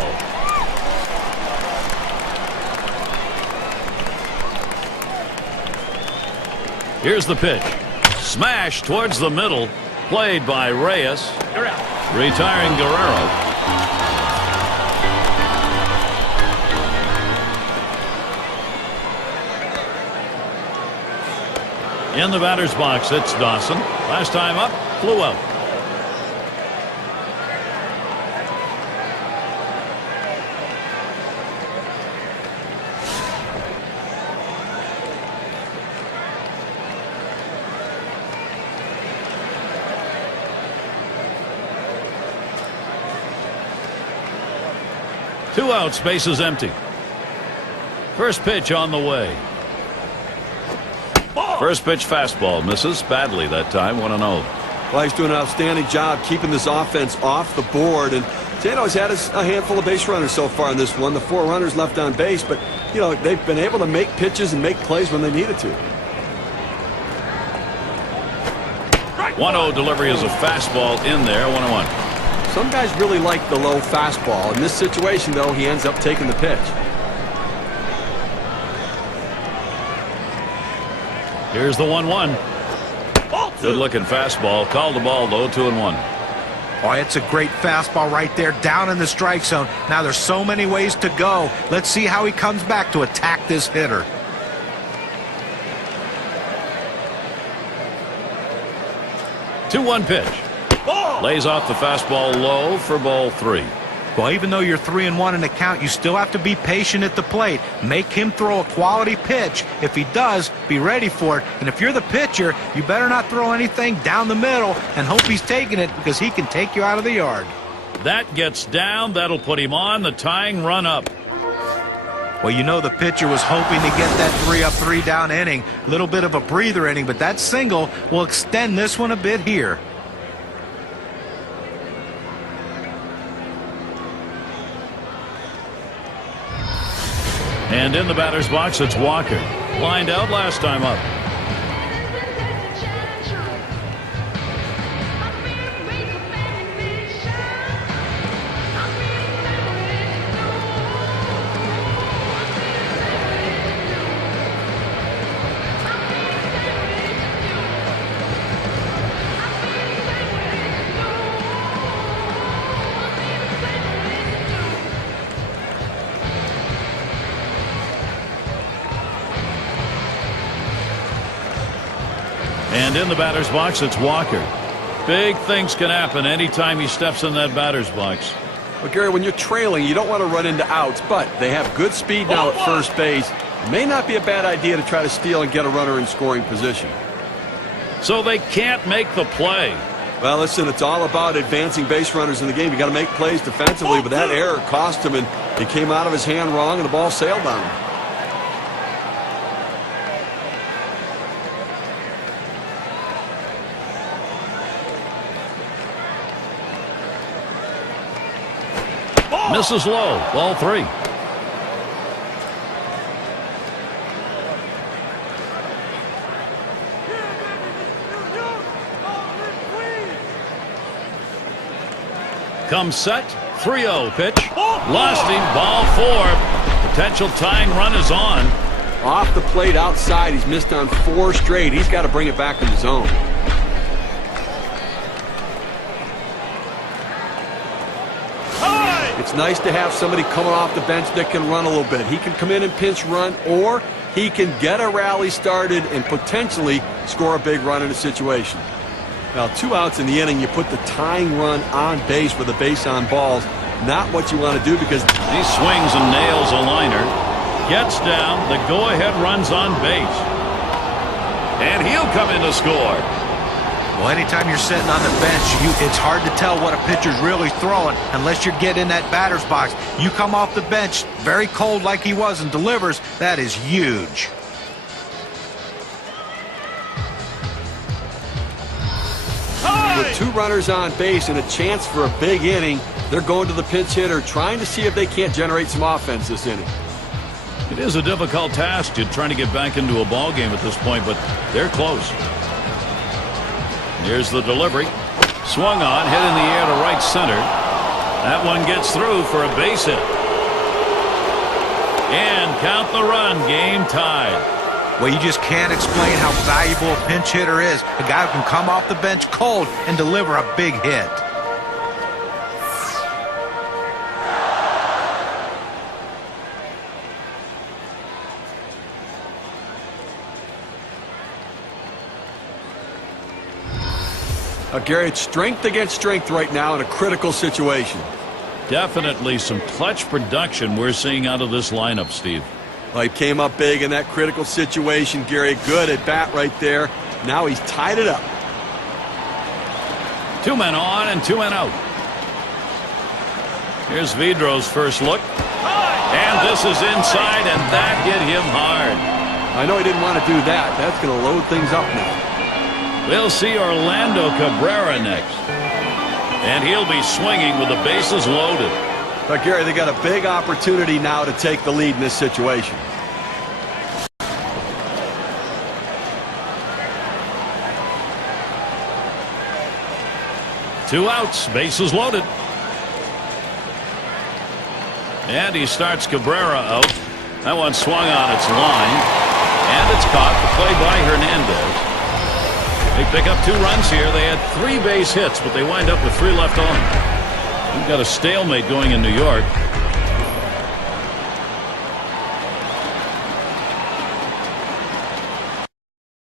Here's the pitch. Smash towards the middle. Played by Reyes. Retiring Guerrero. In the batter's box, it's Dawson. Last time up, flew out. Two outs, bases empty. First pitch on the way. First pitch fastball misses badly that time. 1-0. Well, he's doing an outstanding job keeping this offense off the board. And Jano's had a handful of base runners so far in this one. The 4 runners left on base, but you know they've been able to make pitches and make plays when they needed to. 1-0 delivery is a fastball in there. 1-1. Some guys really like the low fastball. In this situation, though, he ends up taking the pitch. Here's the 1-1. Good looking fastball. Called the ball, though. 2-1. Oh, it's a great fastball right there down in the strike zone. Now there's so many ways to go. Let's see how he comes back to attack this hitter. 2-1 pitch. Lays off the fastball low for ball 3. Well, even though you're 3-1 in the count, you still have to be patient at the plate. Make him throw a quality pitch. If he does, be ready for it. And if you're the pitcher, you better not throw anything down the middle and hope he's taking it, because he can take you out of the yard. That gets down. That'll put him on the tying run up. Well, you know the pitcher was hoping to get that 3-up, 3-down inning. A little bit of a breather inning, but that single will extend this one a bit here. And in the batter's box, it's Walker. Lined out last time up. And in the batter's box, it's Walker. Big things can happen anytime he steps in that batter's box. Well, Gary, when you're trailing, you don't want to run into outs, but they have good speed now at first base. It may not be a bad idea to try to steal and get a runner in scoring position. So they can't make the play. Well, listen, it's all about advancing base runners in the game. You got to make plays defensively, but that error cost him, and it came out of his hand wrong, and the ball sailed on him. Misses low. Ball 3. Comes set. 3-0 pitch. Lost him. Ball 4. Potential tying run is on. Off the plate outside. He's missed on 4 straight. He's got to bring it back in the zone. It's nice to have somebody coming off the bench that can run a little bit. He can come in and pinch run, or he can get a rally started and potentially score a big run in a situation. Now, 2 outs in the inning, you put the tying run on base with a base on balls. Not what you want to do, because he swings and nails a liner. Gets down. The go-ahead run's on base. And he'll come in to score. Well, anytime you're sitting on the bench, it's hard to tell what a pitcher's really throwing unless you get in that batter's box. You come off the bench very cold like he was and delivers, that is huge. With 2 runners on base and a chance for a big inning, they're going to the pinch hitter, trying to see if they can't generate some offense this inning. It is a difficult task to trying to get back into a ball game at this point, but they're close. Here's the delivery. Swung on, hit in the air to right center. That one gets through for a base hit. And count the run. Game tied. Well, you just can't explain how valuable a pinch hitter is. A guy who can come off the bench cold and deliver a big hit. Gary, it's strength against strength right now in a critical situation. Definitely some clutch production we're seeing out of this lineup, Steve. Well, he came up big in that critical situation, Gary. Good at bat right there. Now he's tied it up. 2 men on and 2 men out. Here's Vidro's first look. And this is inside, and that hit him hard. I know he didn't want to do that. That's going to load things up now. We'll see Orlando Cabrera next. And he'll be swinging with the bases loaded. But, Gary, they got a big opportunity now to take the lead in this situation. Two outs, bases loaded. And he starts Cabrera out. That one swung on its line. And it's caught. The play by Hernandez. They pick up 2 runs here. They had 3 base hits, but they wind up with 3 left on. We've got a stalemate going in New York.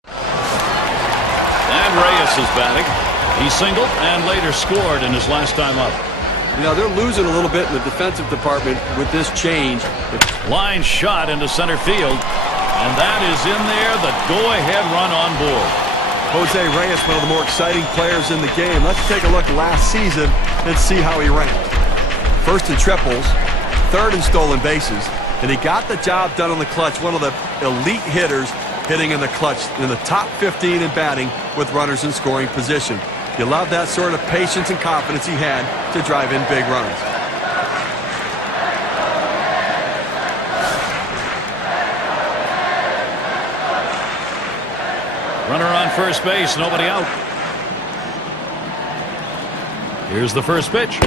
And Reyes is batting. He singled and later scored in his last time up. You know, they're losing a little bit in the defensive department with this change. Line shot into center field. And that is in there, the go-ahead run on board. Jose Reyes, one of the more exciting players in the game. Let's take a look at last season and see how he ranked. First in triples, 3rd in stolen bases, and he got the job done in the clutch. One of the elite hitters hitting in the clutch, in the top 15 in batting with runners in scoring position. You love that sort of patience and confidence he had to drive in big runs. Runner on first base, nobody out. Here's the first pitch.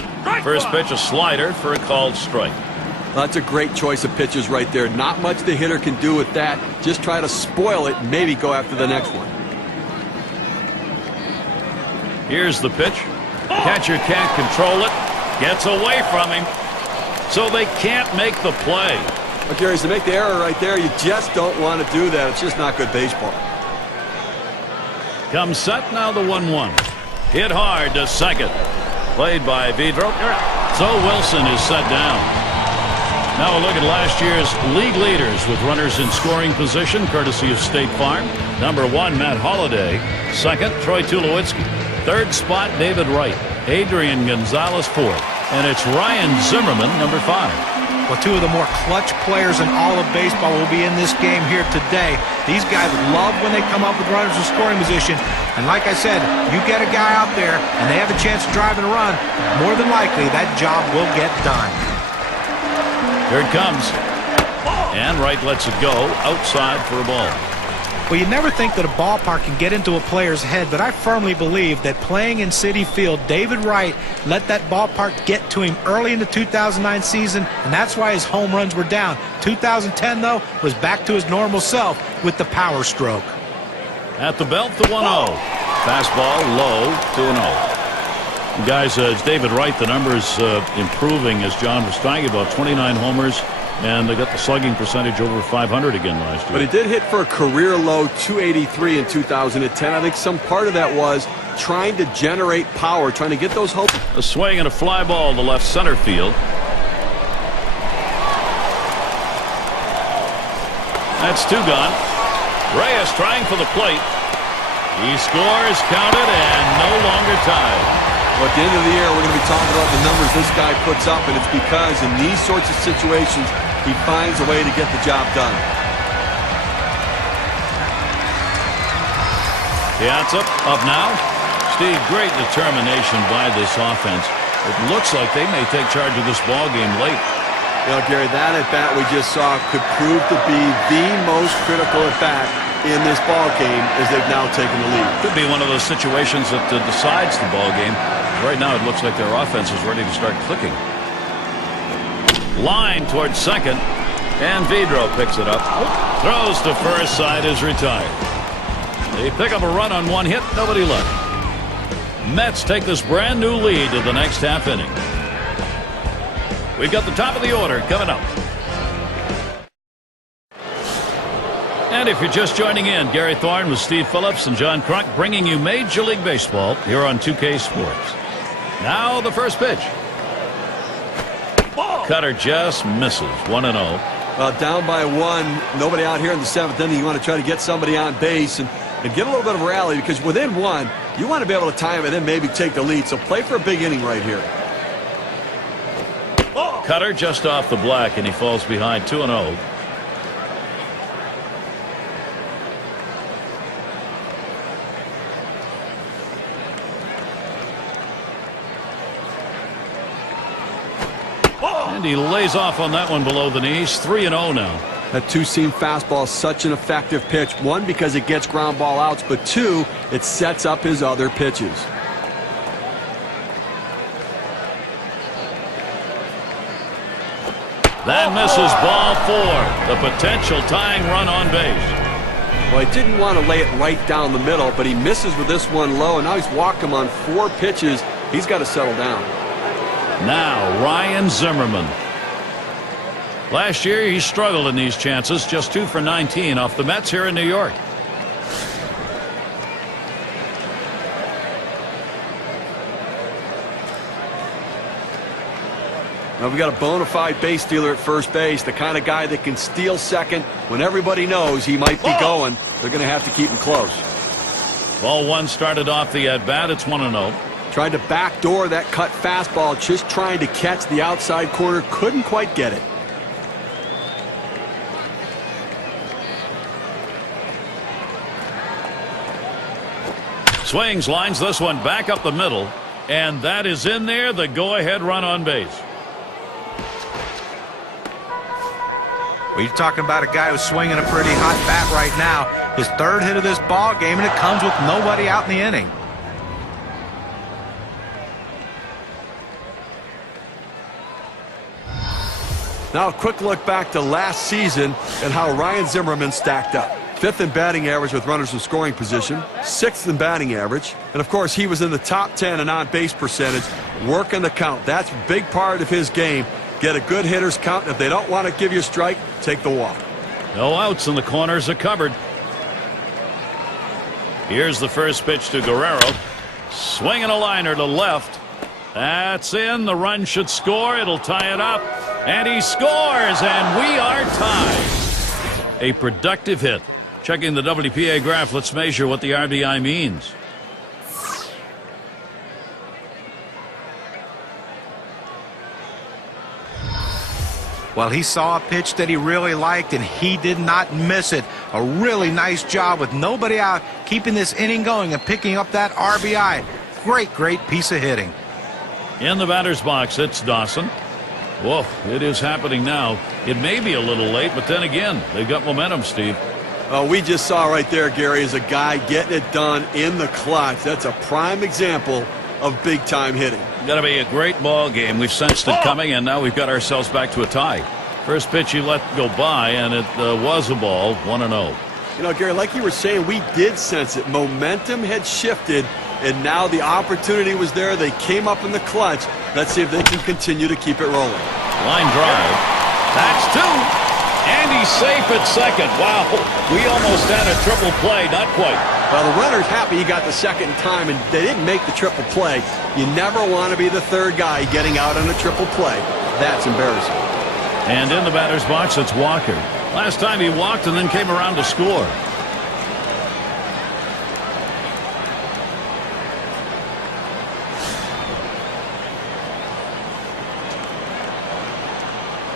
First pitch, a slider for a called strike. Well, that's a great choice of pitches right there. Not much the hitter can do with that. Just try to spoil it and maybe go after the next one. Here's the pitch. Catcher can't control it. Gets away from him. So they can't make the play. But Gary, to make the error right there, you just don't want to do that. It's just not good baseball. comes set, now the 1-1. Hit hard to second. Played by Vidro. So Wilson is set down. Now a look at last year's league leaders with runners in scoring position, courtesy of State Farm. Number 1, Matt Holliday. Second, Troy Tulowitzki. Third spot, David Wright. Adrian Gonzalez, fourth. And it's Ryan Zimmerman, number 5. Well, two of the more clutch players in all of baseball will be in this game here today. These guys love when they come up with runners in scoring position. And like I said, you get a guy out there and they have a chance to drive and run, more than likely that job will get done. Here it comes. And Wright lets it go outside for a ball. Well, you never think that a ballpark can get into a player's head, but I firmly believe that playing in Citi Field, David Wright let that ballpark get to him early in the 2009 season, and that's why his home runs were down. 2010, though, was back to his normal self with the power stroke. At the belt, the 1-0. Fastball low, 2-0. Guys, it's David Wright. The numbers improving, as John was talking about. 29 homers. And they got the slugging percentage over 500 again last year. But he did hit for a career low 283 in 2010. I think some part of that was trying to generate power, trying to get those home. A swing and a fly ball to left center field. That's 2 gone. Reyes trying for the plate. He scores, counted, and no longer tied. Well, at the end of the year, we're going to be talking about the numbers this guy puts up, and it's because in these sorts of situations, he finds a way to get the job done. Piazza up now. Steve, great determination by this offense. It looks like they may take charge of this ball game late. You know, Gary, that at-bat we just saw could prove to be the most critical at-bat in this ball game as they've now taken the lead. Could be one of those situations that decides the ball game. Right now, it looks like their offense is ready to start clicking. Line towards second, and Vidro picks it up. Throws to first, side is retired. They pick up a run on 1 hit, nobody left. Mets take this brand new lead to the next half inning. We've got the top of the order coming up. And if you're just joining in, Gary Thorne with Steve Phillips and John Crunk bringing you Major League Baseball here on 2K Sports. Now the first pitch. Cutter just misses. 1-0. Down by 1, nobody out here in the 7th inning. You want to try to get somebody on base and get a little bit of a rally, because within 1, you want to be able to time it and then maybe take the lead. So play for a big inning right here. Cutter just off the black, and he falls behind 2-0. And he lays off on that one below the knees. 3-0 now. That two-seam fastball is such an effective pitch. 1, because it gets ground ball outs, but 2, it sets up his other pitches. That misses, ball 4. The potential tying run on base. Well, he didn't want to lay it right down the middle, but he misses with this one low, and now he's walked him on 4 pitches. He's got to settle down. Now Ryan Zimmerman. Last year he struggled in these chances, just 2 for 19 off the Mets here in New York. Now we've got a bona fide base stealer at first base, the kind of guy that can steal second when everybody knows he might be going. They're going to have to keep him close. Ball 1 started off the at-bat. It's 1-0. Tried to backdoor that cut fastball, just trying to catch the outside corner. Couldn't quite get it. Swings, lines this one back up the middle, and that is in there, the go-ahead run on base. Well, you're talking about a guy who's swinging a pretty hot bat right now. His 3rd hit of this ball game, and it comes with nobody out in the inning. Now a quick look back to last season and how Ryan Zimmerman stacked up. 5th in batting average with runners in scoring position, 6th in batting average, and of course he was in the top 10 in on-base percentage, working the count. That's a big part of his game. Get a good hitter's count, and if they don't want to give you a strike, take the walk. No outs, and the corners are covered. Here's the first pitch to Guerrero. Swinging a liner to left. That's in. The run should score. It'll tie it up. And he scores, and we are tied. A productive hit. Checking the WPA graph, let's measure what the RBI means. Well, he saw a pitch that he really liked, and he did not miss it. A really nice job with nobody out, keeping this inning going and picking up that RBI. Great piece of hitting. In the batter's box, it's Dawson. Whoa, it is happening now. It may be a little late, but then again, they've got momentum, Steve. We just saw right there, Gary, is a guy getting it done in the clutch. That's a prime example of big-time hitting. Got to be a great ball game. We've sensed it coming, and now we've got ourselves back to a tie. First pitch he let go by, and it was a ball, 1-0. You know, Gary, like you were saying, we did sense it. Momentum had shifted, and now the opportunity was there. They came up in the clutch. Let's see if they can continue to keep it rolling. Line drive. That's two. And he's safe at second. Wow, we almost had a triple play. Not quite. Well, the runner's happy he got the second time, and they didn't make the triple play. You never want to be the third guy getting out on a triple play. That's embarrassing. And in the batter's box, it's Walker. Last time he walked and then came around to score.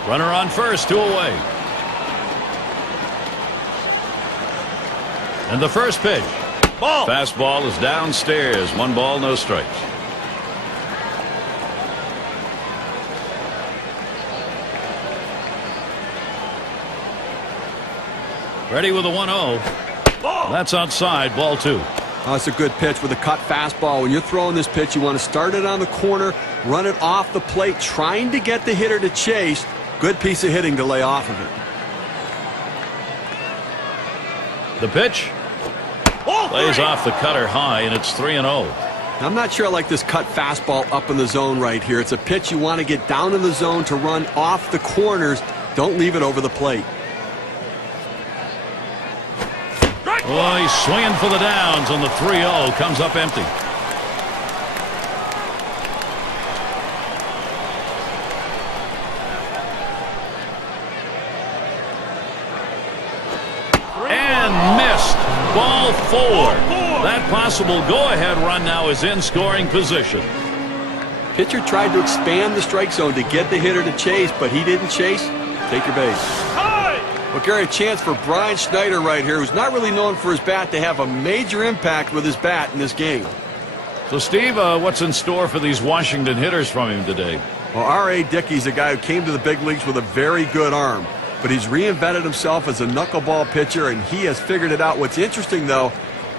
Runner on first, 2 away. And the first pitch. Ball. Fastball is downstairs. 1 ball, no strikes. Ready with a 1-0. That's outside. Ball 2. Oh, it's a good pitch with a cut fastball. When you're throwing this pitch, you want to start it on the corner, run it off the plate, trying to get the hitter to chase. Good piece of hitting to lay off of it. The pitch. Lays off the cutter high, and it's 3-0. I'm not sure I like this cut fastball up in the zone right here. It's a pitch you want to get down in the zone to run off the corners. Don't leave it over the plate. Oh, he's swinging for the downs on the 3-0. Comes up empty. And missed. Ball 4. That possible go-ahead run now is in scoring position. Pitcher tried to expand the strike zone to get the hitter to chase, but he didn't chase. Take your base. Well, Gary, a chance for Brian Schneider right here, who's not really known for his bat, to have a major impact with his bat in this game. So, Steve, what's in store for these Washington hitters from him today? Well, R.A. Dickey's a guy who came to the big leagues with a very good arm, but he's reinvented himself as a knuckleball pitcher, and he has figured it out. What's interesting, though,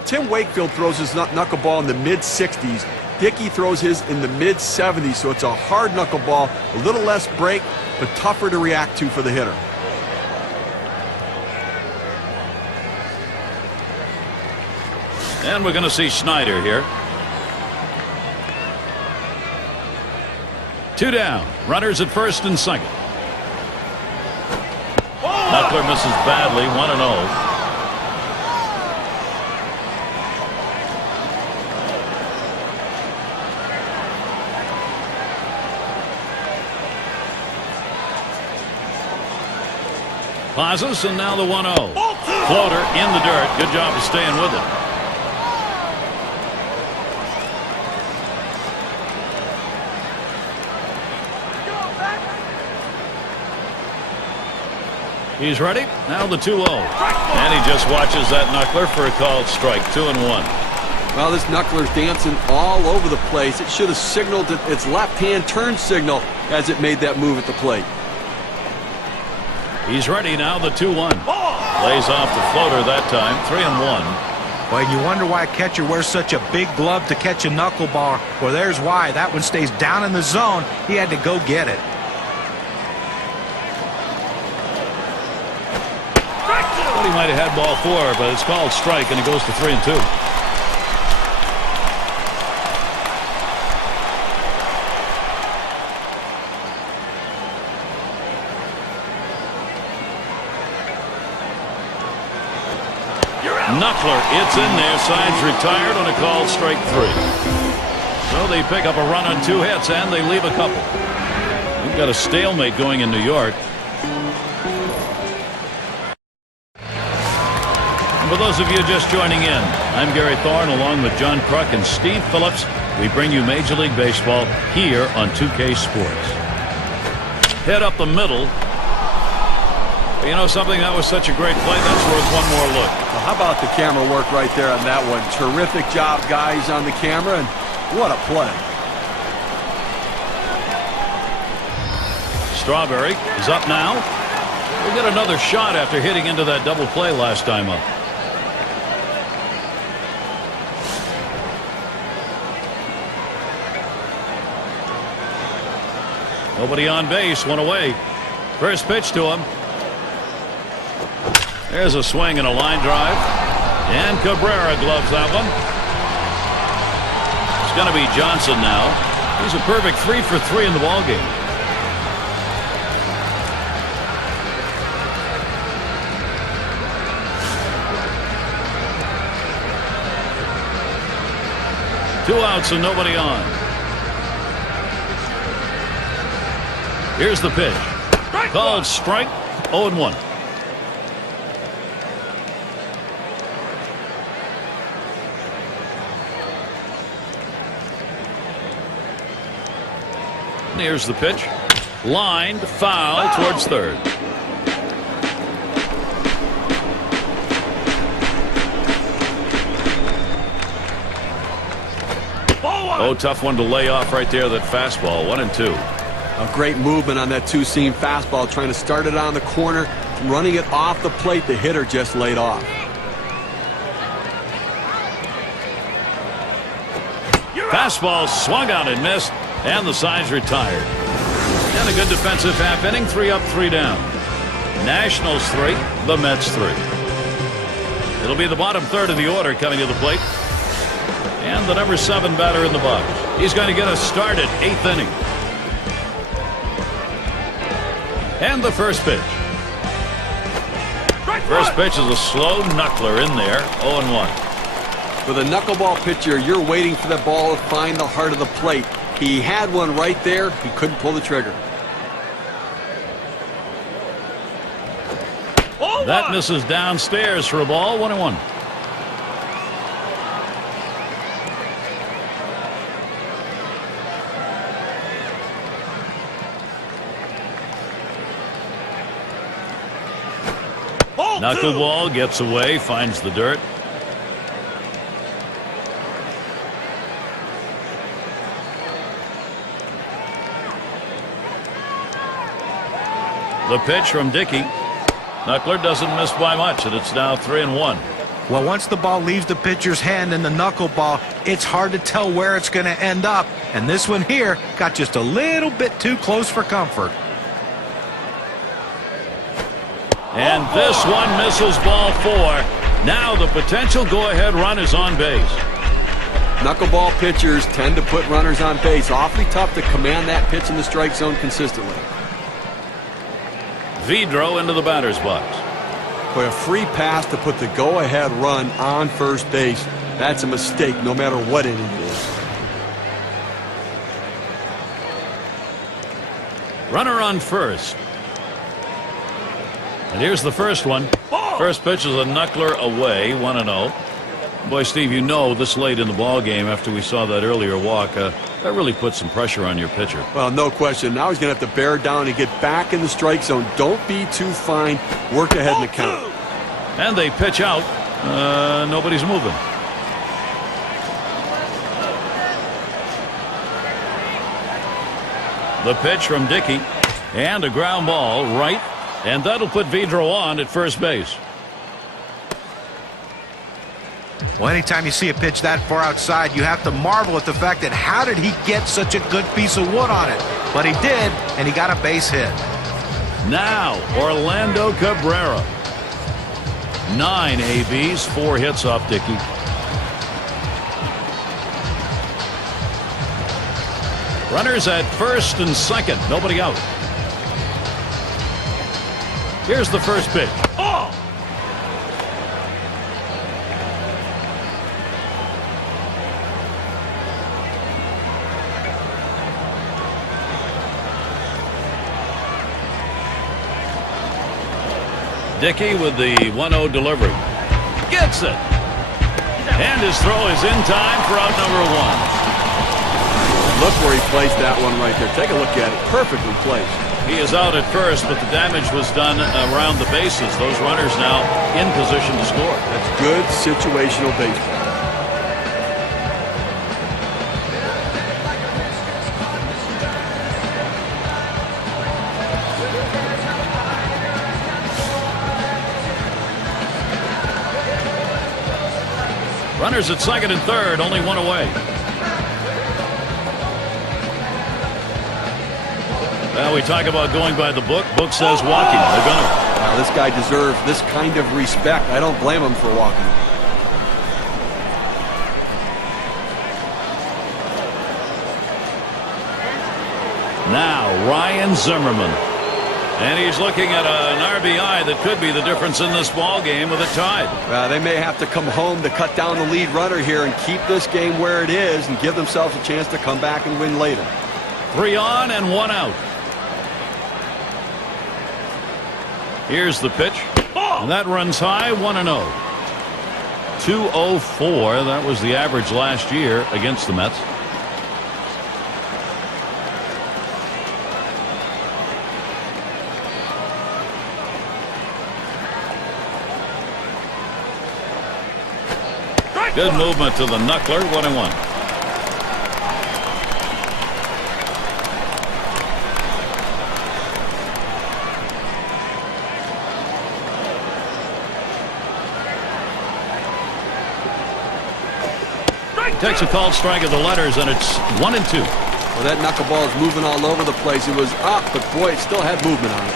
Tim Wakefield throws his knuckleball in the mid-60s. Dickey throws his in the mid-70s, so it's a hard knuckleball, a little less break, but tougher to react to for the hitter. And we're going to see Schneider here. 2 down. Runners at first and second. Knuckler misses badly. 1-0. Pauses, and now the 1-0. Floater in the dirt. Good job of staying with it. He's ready. Now the 2-0. And he just watches that knuckler for a called strike. 2-1. Well, this knuckler's dancing all over the place. It should have signaled its left-hand turn signal as it made that move at the plate. He's ready now, the 2-1. Lays off the floater that time. 3-1. Well, you wonder why a catcher wears such a big glove to catch a knuckleball. Well, there's why. That one stays down in the zone. He had to go get it. He might have had ball 4, but it's called strike, and it goes to 3-2. knuckler. It's in there. Sides retired on a called strike 3. So they pick up a run on 2 hits, and they leave a couple. We've got a stalemate going in New York. For those of you just joining in, I'm Gary Thorne along with John Kruk and Steve Phillips. We bring you Major League Baseball here on 2K Sports. Head up the middle. You know something? That was such a great play. That's worth one more look. Well, how about the camera work right there on that one? Terrific job, guys, on the camera, and what a play. Strawberry is up now. We'll get another shot after hitting into that double play last time up. Nobody on base, one away. First pitch to him. There's a swing and a line drive. And Cabrera gloves that one. It's going to be Johnson now. He's a perfect 3 for 3 in the ballgame. Two outs and nobody on. Here's the pitch. Called strike. 0-1. Here's the pitch. Lined foul towards third. Oh, tough one to lay off right there. That fastball. 1-2. A great movement on that two-seam fastball, trying to start it on the corner, running it off the plate. The hitter just laid off. Fastball swung out and missed, and the side's retired. And a good defensive half inning. 3 up, 3 down. Nationals 3, the Mets 3. It'll be the bottom third of the order coming to the plate. And the number 7 batter in the box. He's going to get us started 8th inning. And the first pitch. First pitch is a slow knuckler in there. 0-1. For the knuckleball pitcher, you're waiting for the ball to find the heart of the plate. He had one right there. He couldn't pull the trigger. That misses downstairs for a ball. 1-1. Knuckleball gets away, finds the dirt. The pitch from Dickey. Knuckler doesn't miss by much, and it's now 3-1. Well, once the ball leaves the pitcher's hand in the knuckleball, it's hard to tell where it's going to end up. And this one here got just a little bit too close for comfort. And this one misses ball 4. Now the potential go-ahead run is on base. Knuckleball pitchers tend to put runners on base. Awfully tough to command that pitch in the strike zone consistently. Vidro into the batter's box. Boy, a free pass to put the go-ahead run on first base. That's a mistake no matter what inning it is. Runner on first. And here's the first one. First pitch is a knuckler away. 1-0. Boy, Steve, you know this late in the ball game after we saw that earlier walk, that really puts some pressure on your pitcher. Well, no question. Now he's going to have to bear down and get back in the strike zone. Don't be too fine. Work ahead in the count. And they pitch out. Nobody's moving. The pitch from Dickey. And a ground ball right. And that'll put Vidro on at first base. Well, anytime you see a pitch that far outside, you have to marvel at the fact that how did he get such a good piece of wood on it? But he did, and he got a base hit. Now, Orlando Cabrera. 9 ABs, 4 hits off Dickey. Runners at first and second. Nobody out. Here's the first pitch. Dickey with the 1-0 delivery. Gets it. And his throw is in time for out number 1. Look where he placed that one right there. Take a look at it. Perfectly placed. He is out at first, but the damage was done around the bases. Those runners now in position to score. That's good situational baseball. Runners at second and third, only one away. Well, we talk about going by the book. Book says walking. They're going to. Now, this guy deserves this kind of respect. I don't blame him for walking. Now, Ryan Zimmerman. And he's looking at an RBI that could be the difference in this ball game with it tied. They may have to come home to cut down the lead runner here and keep this game where it is and give themselves a chance to come back and win later. 3 on and 1 out. Here's the pitch. And that runs high, 1-0. 204. That was the average last year against the Mets. Good movement to the knuckler, 1-1. Takes a called strike of the letters, and it's 1-2. Well, that knuckleball is moving all over the place. It was up, but boy, it still had movement on it.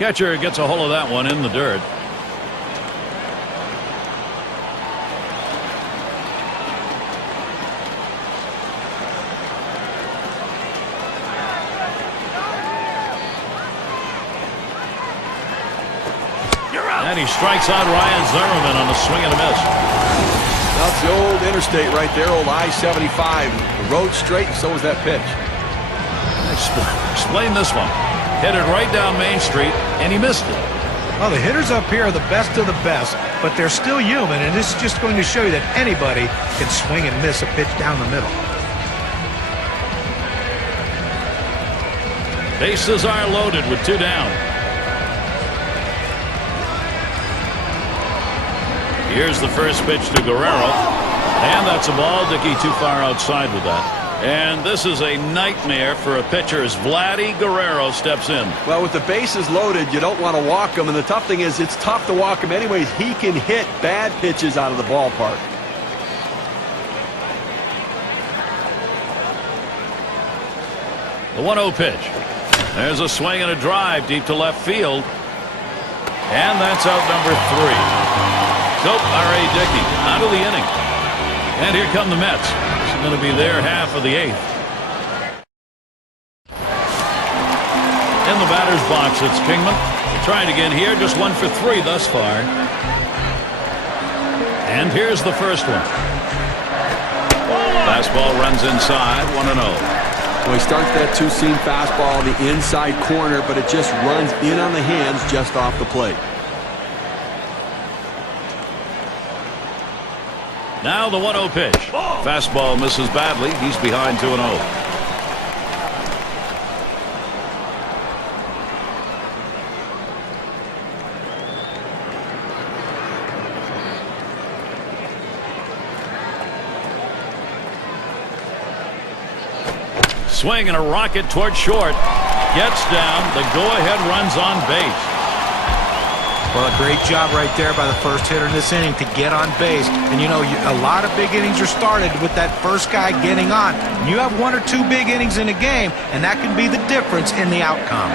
Catcher gets a hold of that one in the dirt. And he strikes out Ryan Zimmerman on a swing and a miss. That's the old interstate right there, old I-75. The road straight, and so was that pitch. Explain this one. Hit it right down Main Street, and he missed it. Well, the hitters up here are the best of the best, but they're still human, and this is just going to show you that anybody can swing and miss a pitch down the middle. Bases are loaded with 2 down. Here's the first pitch to Guerrero, and that's a ball. Dickey too far outside with that. And this is a nightmare for a pitcher as Vladdy Guerrero steps in. Well, with the bases loaded, you don't want to walk him. And the tough thing is, it's tough to walk him anyways. He can hit bad pitches out of the ballpark. The 1-0 pitch. There's a swing and a drive deep to left field. And that's out number 3. Nope, R.A. Dickey out of the inning. And here come the Mets. Going to be there half of the 8th. In the batter's box, it's Kingman. Trying again here, just 1 for 3 thus far. And here's the first one. Fastball runs inside, 1-0. Well, he starts that two-seam fastball on the inside corner, but it just runs in on the hands just off the plate. Now the 1-0 pitch. Fastball misses badly. He's behind 2-0. Swing and a rocket toward short. Gets down. The go-ahead runs on base. Well, a great job right there by the first hitter in this inning to get on base. And, you know, a lot of big innings are started with that first guy getting on. And you have 1 or 2 big innings in a game, and that can be the difference in the outcome.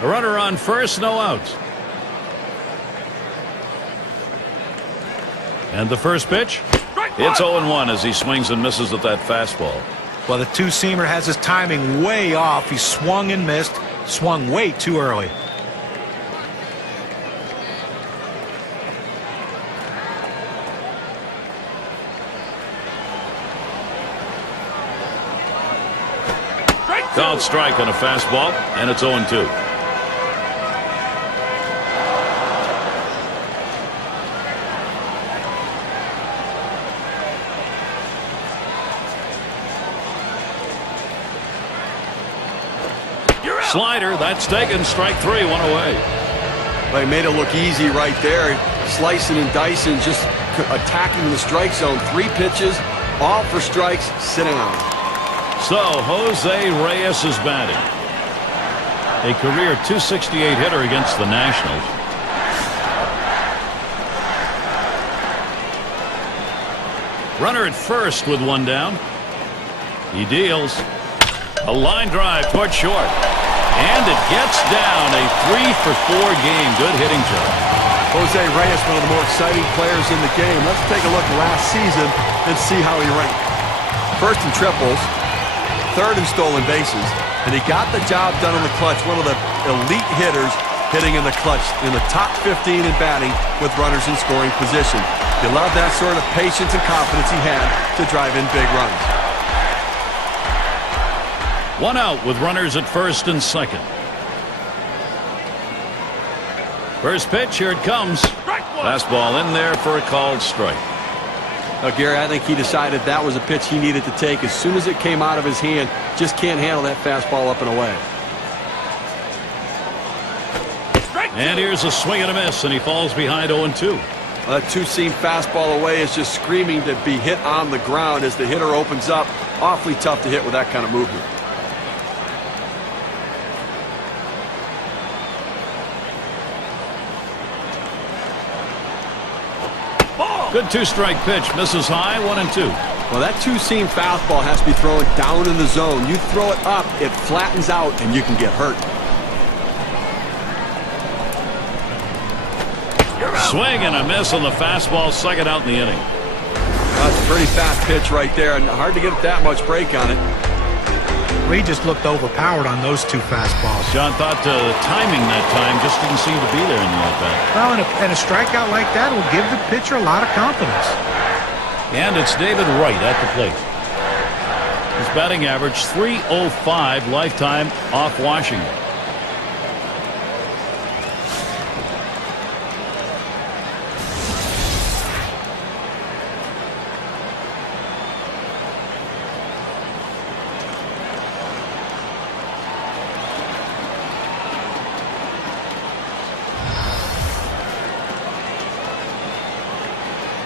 A runner on first, no outs. And the first pitch. It's 0-1 as he swings and misses at that fastball. Well, the two-seamer has his timing way off. He swung and missed, swung way too early. Called strike on a fastball, and it's 0-2. Slider, that's taken. Strike 3, one away. They made it look easy right there. Slicing and dicing, just attacking the strike zone. 3 pitches, all for strikes, sit down. So, Jose Reyes is batting. A career .268 hitter against the Nationals. Runner at first with one down. He deals. A line drive toward short. And it gets down. A 3-for-4 game. Good hitting job. Jose Reyes, one of the more exciting players in the game. Let's take a look last season and see how he ranked. First in triples, third in stolen bases, and he got the job done in the clutch. One of the elite hitters hitting in the clutch, in the top 15 in batting with runners in scoring position. You love that sort of patience and confidence he had to drive in big runs. One out with runners at first and second. First pitch, here it comes. Fastball in there for a called strike. Now, Gary, I think he decided that was a pitch he needed to take as soon as it came out of his hand. Just can't handle that fastball up and away. And here's a swing and a miss, and he falls behind 0-2. Well, that two-seam fastball away is just screaming to be hit on the ground as the hitter opens up. Awfully tough to hit with that kind of movement. Good two-strike pitch. Misses high, 1-2. Well, that two-seam fastball has to be thrown down in the zone. You throw it up, it flattens out, and you can get hurt. Swing and a miss on the fastball, second out in the inning. That's a pretty fast pitch right there, and hard to get that much break on it. We just looked overpowered on those 2 fastballs. John thought the timing that time just didn't seem to be there in the at-bat. Well, and a strikeout like that will give the pitcher a lot of confidence. And it's David Wright at the plate. His batting average .305 lifetime off Washington.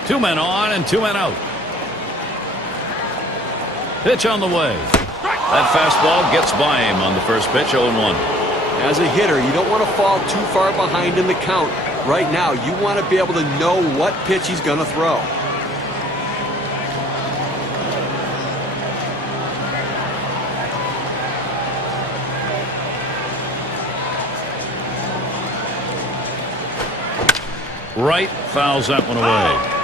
Two men on and 2 men out. Pitch on the way. That fastball gets by him on the first pitch, 0-1. As a hitter, you don't want to fall too far behind in the count. Right now, you want to be able to know what pitch he's going to throw. Right fouls that one away.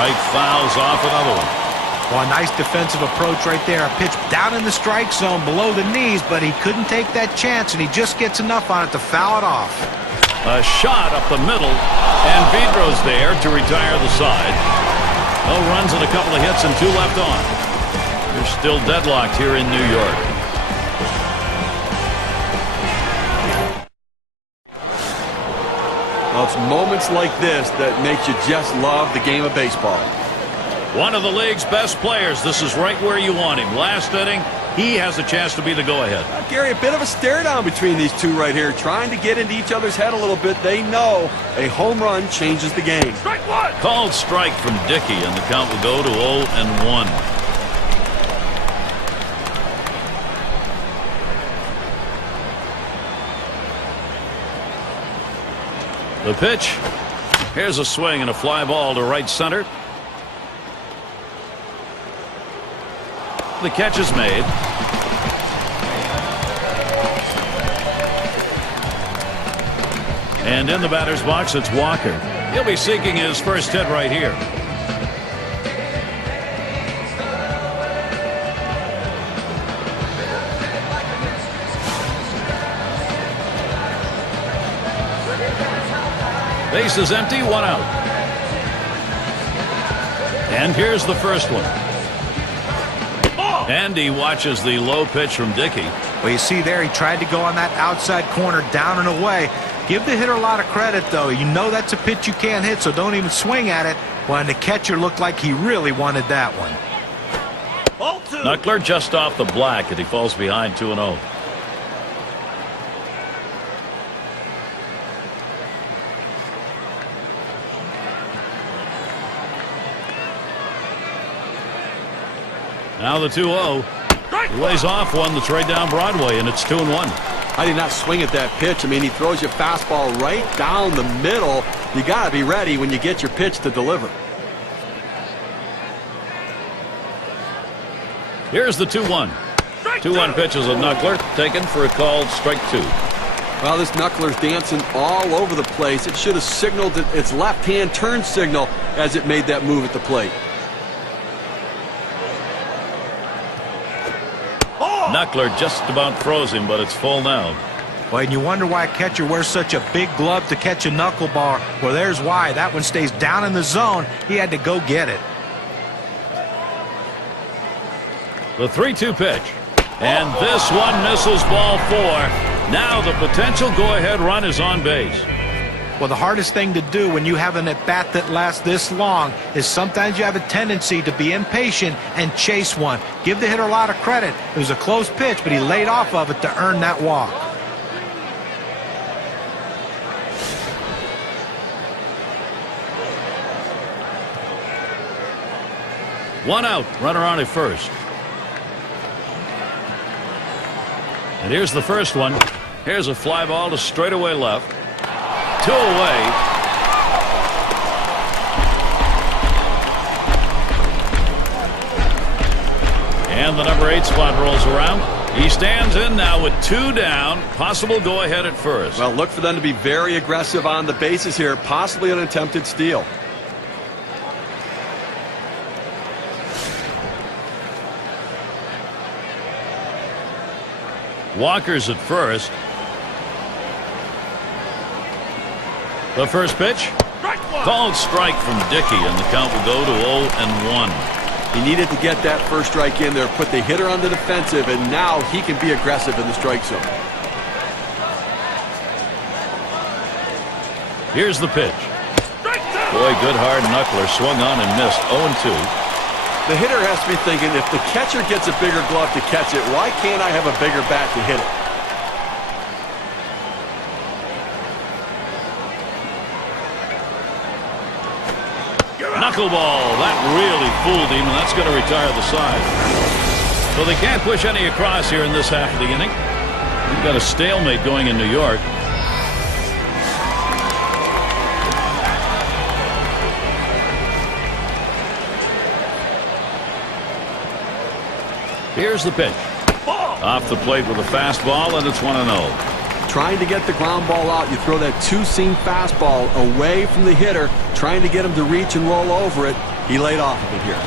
Right fouls off another one. Well, a nice defensive approach right there. A pitch down in the strike zone below the knees, but he couldn't take that chance, and he just gets enough on it to foul it off. A shot up the middle, and Vidro's there to retire the side. No runs and a couple of hits and 2 left on. You're still deadlocked here in New York. Well, it's moments like this that makes you just love the game of baseball. One of the league's best players. This is right where you want him. Last inning, he has a chance to be the go-ahead. Gary, a bit of a stare down between these two right here, trying to get into each other's head a little bit. They know a home run changes the game. Strike 1. Called strike from Dickey, and the count will go to 0-1. The pitch. Here's a swing and a fly ball to right center. The catch is made. And in the batter's box, it's Walker. He'll be seeking his first hit right here. Base is empty, 1 out. And here's the first one. And he watches the low pitch from Dickey. Well, you see there, he tried to go on that outside corner, down and away. Give the hitter a lot of credit, though. You know that's a pitch you can't hit, so don't even swing at it. Well, and the catcher looked like he really wanted that one. Knuckler just off the black, and he falls behind 2-0. Now the 2-0. He lays off one that's right down Broadway, and it's 2-1. I did not swing at that pitch. I mean, he throws your fastball right down the middle. You got to be ready when you get your pitch to deliver. Here's the 2-1. 2-1 pitch is a Knuckler, taken for a called strike 2. Well, this Knuckler's dancing all over the place. It should have signaled its left-hand turn signal as it made that move at the plate. Knuckler just about froze him, but it's full now. Well, and you wonder why a catcher wears such a big glove to catch a knuckleball. Well, there's why. That one stays down in the zone. He had to go get it. The 3-2 pitch. And this one misses ball 4. Now the potential go-ahead run is on base. Well, the hardest thing to do when you have an at-bat that lasts this long is sometimes you have a tendency to be impatient and chase one. Give the hitter a lot of credit. It was a close pitch, but he laid off of it to earn that walk. One out, runner on at first. And here's the first one. Here's a fly ball to straightaway left. 2 away. And the number 8 spot rolls around. He stands in now with 2 down. Possible go ahead at first. Well, look for them to be very aggressive on the bases here. Possibly an attempted steal. Walker's at first. The first pitch. Called strike from Dickey, and the count will go to 0-1. He needed to get that first strike in there, put the hitter on the defensive, and now he can be aggressive in the strike zone. Here's the pitch. Boy, good hard Knuckler, swung on and missed. 0-2. The hitter has to be thinking, if the catcher gets a bigger glove to catch it, why can't I have a bigger bat to hit it? Knuckleball. That really fooled him, and that's going to retire the side. So they can't push any across here in this half of the inning. We've got a stalemate going in New York. Here's the pitch. Off the plate with a fastball, and it's 1-0. Trying to get the ground ball out, you throw that two-seam fastball away from the hitter, trying to get him to reach and roll over it. He laid off of it here.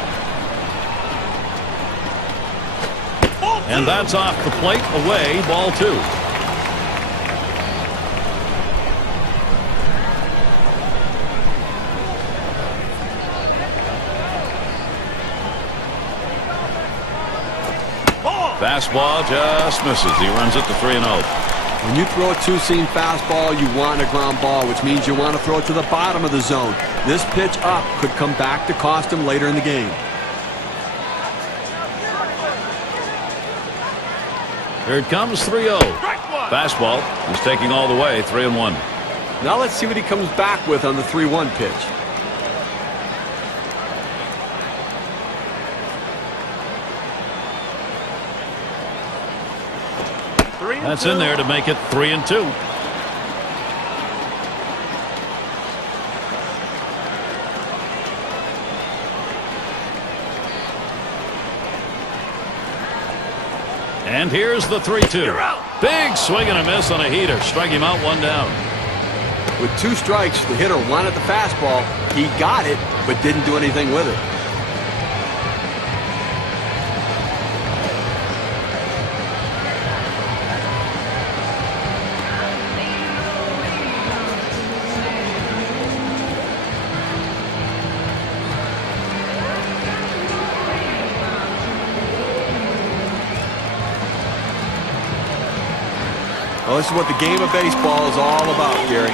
And that's off the plate, away, ball 2. Fastball just misses. He runs it to 3-0. When you throw a two-seam fastball, you want a ground ball, which means you want to throw it to the bottom of the zone. This pitch up could come back to cost him later in the game. Here it comes, 3-0. Fastball. He's taking all the way, 3-1. Now let's see what he comes back with on the 3-1 pitch. That's in there to make it 3-2. And here's the 3-2. Big swing and a miss on a heater. Strike him out, 1 down. With 2 strikes, the hitter wanted the fastball. He got it, but didn't do anything with it. Well, this is what the game of baseball is all about, Gary.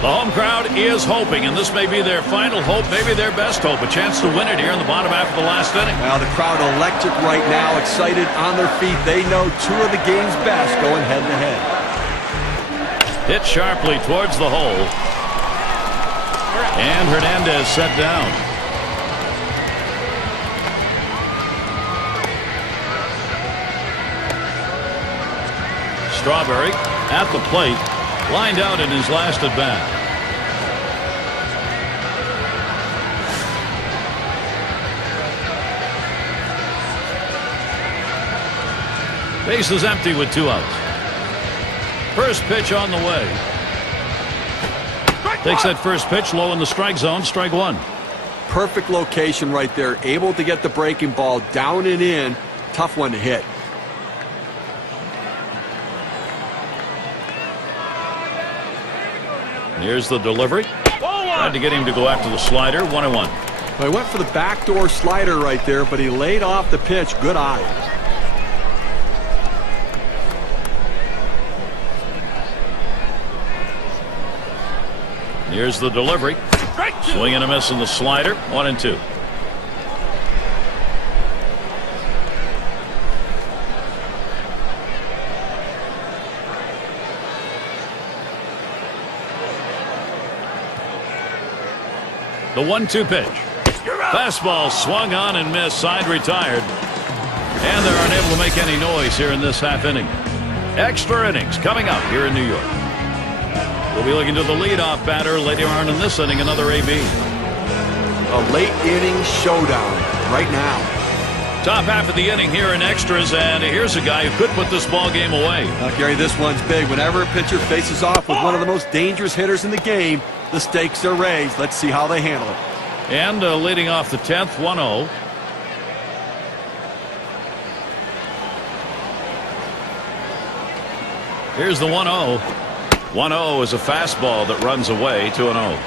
The home crowd is hoping, and this may be their final hope, maybe their best hope, a chance to win it here in the bottom half of the last inning. Well, the crowd electric right now, excited on their feet. They know 2 of the game's best going head-to-head. Hit sharply towards the hole. And Hernandez set down. Strawberry at the plate, lined out in his last at bat. Base is empty with 2 outs. First pitch on the way. Takes that first pitch low in the strike zone, strike 1. Perfect location right there. Able to get the breaking ball down and in. Tough one to hit. Here's the delivery. Tried to get him to go after the slider. 1-1. Well, he went for the backdoor slider right there, but he laid off the pitch. Good eye. Here's the delivery. Swing and a miss on the slider. 1-2. The 1-2 pitch. Fastball swung on and missed. Side retired. And they're unable to make any noise here in this half inning. Extra innings coming up here in New York. We'll be looking to the leadoff batter later on in this inning. Another AB. A late inning showdown right now. Top half of the inning here in extras, and here's a guy who could put this ball game away. Gary, this one's big. Whenever a pitcher faces off with one of the most dangerous hitters in the game, the stakes are raised. Let's see how they handle it. And leading off the 10th, 1-0. Here's the 1-0. 1-0 is a fastball that runs away. 2-0.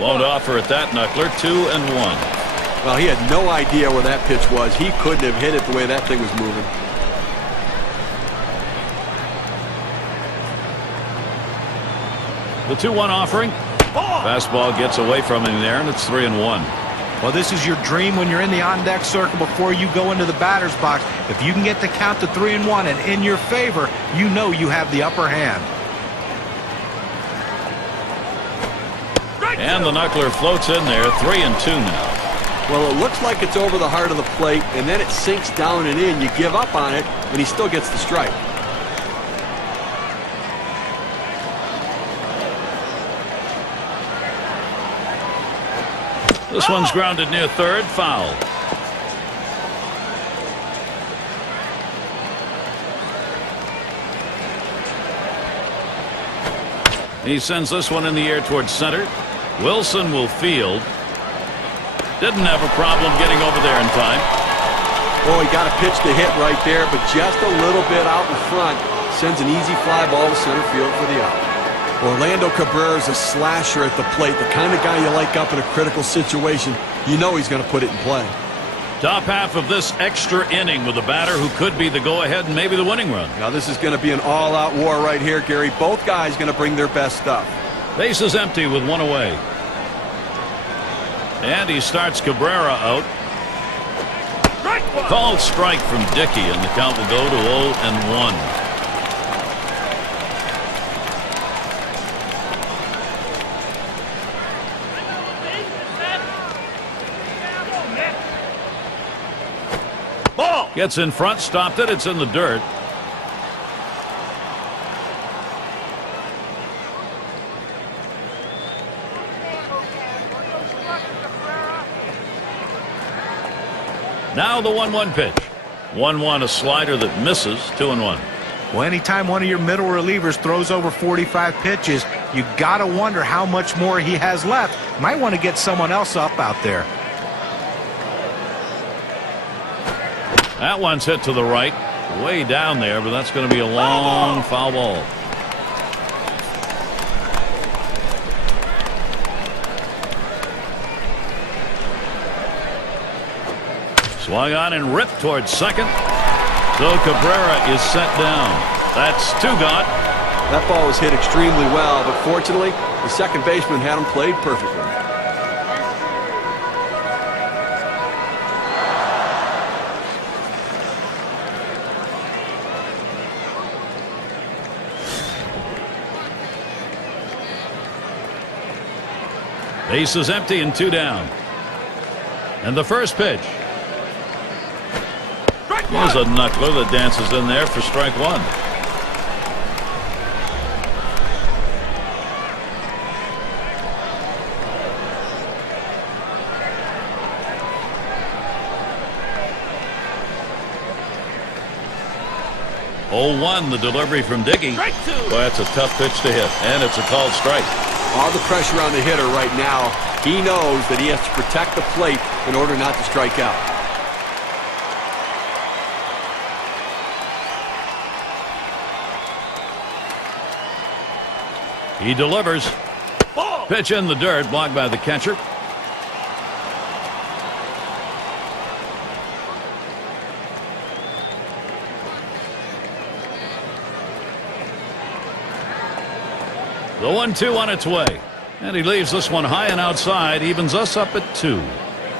Won't offer at that knuckler. 2-1. Well, he had no idea where that pitch was. He couldn't have hit it the way that thing was moving. The 2-1 offering. Fastball gets away from him there, and it's 3-1. Well, this is your dream when you're in the on-deck circle before you go into the batter's box. If you can get the count to 3-1 and in your favor, you know you have the upper hand. And the knuckler floats in there. 3-2 now. Well, it looks like it's over the heart of the plate, and then it sinks down and in. You give up on it, and he still gets the strike. This one's grounded near third. Foul. He sends this one in the air towards center. Wilson will field. Didn't have a problem getting over there in time. Oh, he got a pitch to hit right there, but just a little bit out in front. Sends an easy fly ball to center field for the out. Orlando Cabrera is a slasher at the plate, the kind of guy you like up in a critical situation. You know he's going to put it in play. Top half of this extra inning with a batter who could be the go-ahead and maybe the winning run. Now this is going to be an all-out war right here, Gary. Both guys going to bring their best stuff. Base is empty with 1 away. And he starts Cabrera out. Called strike from Dickey, and the count will go to 0-1. Gets in front, stopped it. It's in the dirt. Now the 1-1 pitch. 1-1, a slider that misses. 2-1. Well, anytime one of your middle relievers throws over 45 pitches, you got to wonder how much more he has left. Might want to get someone else up out there. That one's hit to the right. Way down there, but that's going to be a long foul ball. Swung on and ripped towards second. So Cabrera is set down. That's 2 gone. That ball was hit extremely well, but fortunately, the second baseman had him played perfectly. Base is empty and 2 down. And the first pitch. There's a knuckler that dances in there for strike 1. Oh, 1, the delivery from Dickey. Well, that's a tough pitch to hit, and it's a called strike. All the pressure on the hitter right now. He knows that he has to protect the plate in order not to strike out. He delivers. Pitch in the dirt, blocked by the catcher. The 1-2 on its way. And he leaves this one high and outside, evens us up at 2.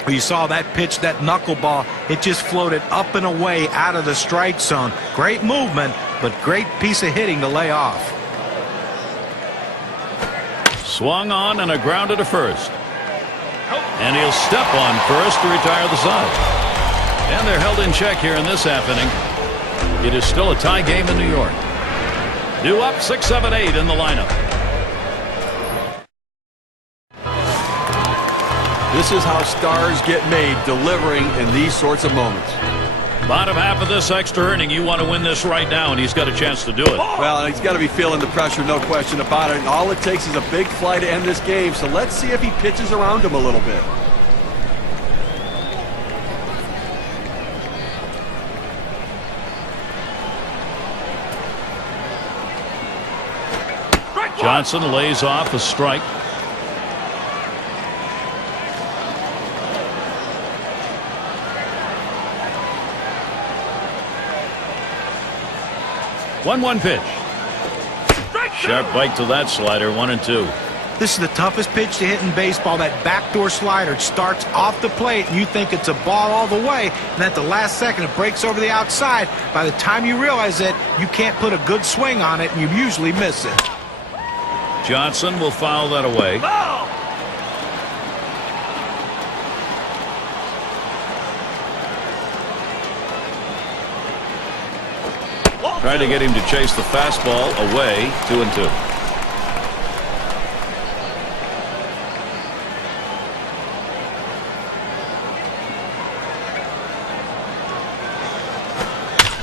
You saw that pitch, that knuckleball. It just floated up and away out of the strike zone. Great movement, but great piece of hitting to lay off. Swung on and a grounder to first. And he'll step on first to retire the side. And they're held in check here in this half inning. It is still a tie game in New York. Due up 6-7-8 in the lineup. This is how stars get made, delivering in these sorts of moments. Bottom half of this extra inning, you want to win this right now, and he's got a chance to do it. Well, he's got to be feeling the pressure, no question about it. And all it takes is a big fly to end this game, so let's see if he pitches around him a little bit. Johnson lays off a strike. One pitch. Sharp bite to that slider. 1-2. This is the toughest pitch to hit in baseball, that backdoor slider. It starts off the plate, and you think it's a ball all the way, and at the last second it breaks over the outside. By the time you realize it, you can't put a good swing on it, and you usually miss it. Johnson will foul that away. Trying to get him to chase the fastball away. 2-2.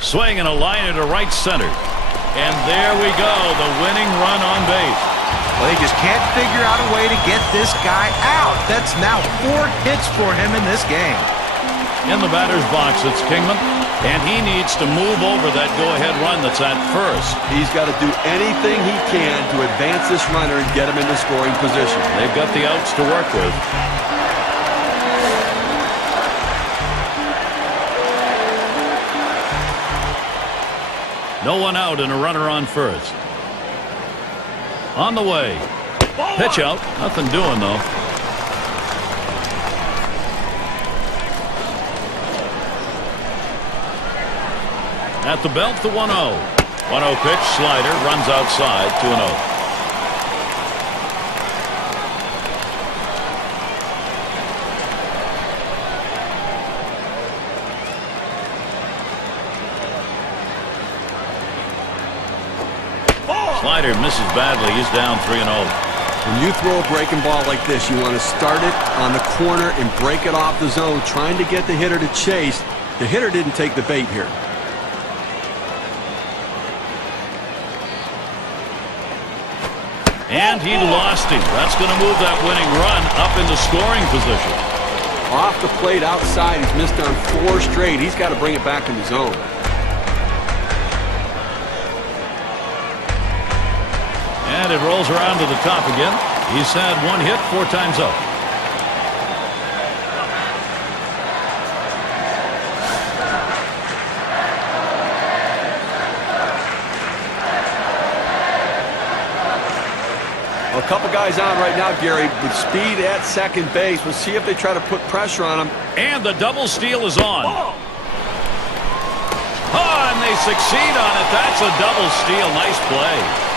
Swing and a liner to right center. And there we go, the winning run on base. Well, they just can't figure out a way to get this guy out. That's now 4 hits for him in this game. In the batter's box, it's Kingman, and he needs to move over that go-ahead run that's at first. He's got to do anything he can to advance this runner and get him into scoring position. They've got the outs to work with. No one out and a runner on first. On the way. Pitch out. Nothing doing, though. At the belt, the 1-0. 1-0 pitch, slider, runs outside, 2-0. Slider misses badly. He's down 3-0. When you throw a breaking ball like this, you want to start it on the corner and break it off the zone, trying to get the hitter to chase. The hitter didn't take the bait here. And he lost him. That's going to move that winning run up into scoring position. Off the plate outside, he's missed on 4 straight. He's got to bring it back in the zone. And it rolls around to the top again. He's had 1 hit 4 times up. A couple guys on right now, Gary, with speed at second base. We'll see if they try to put pressure on him. And the double steal is on. Oh, and they succeed on it. That's a double steal. Nice play.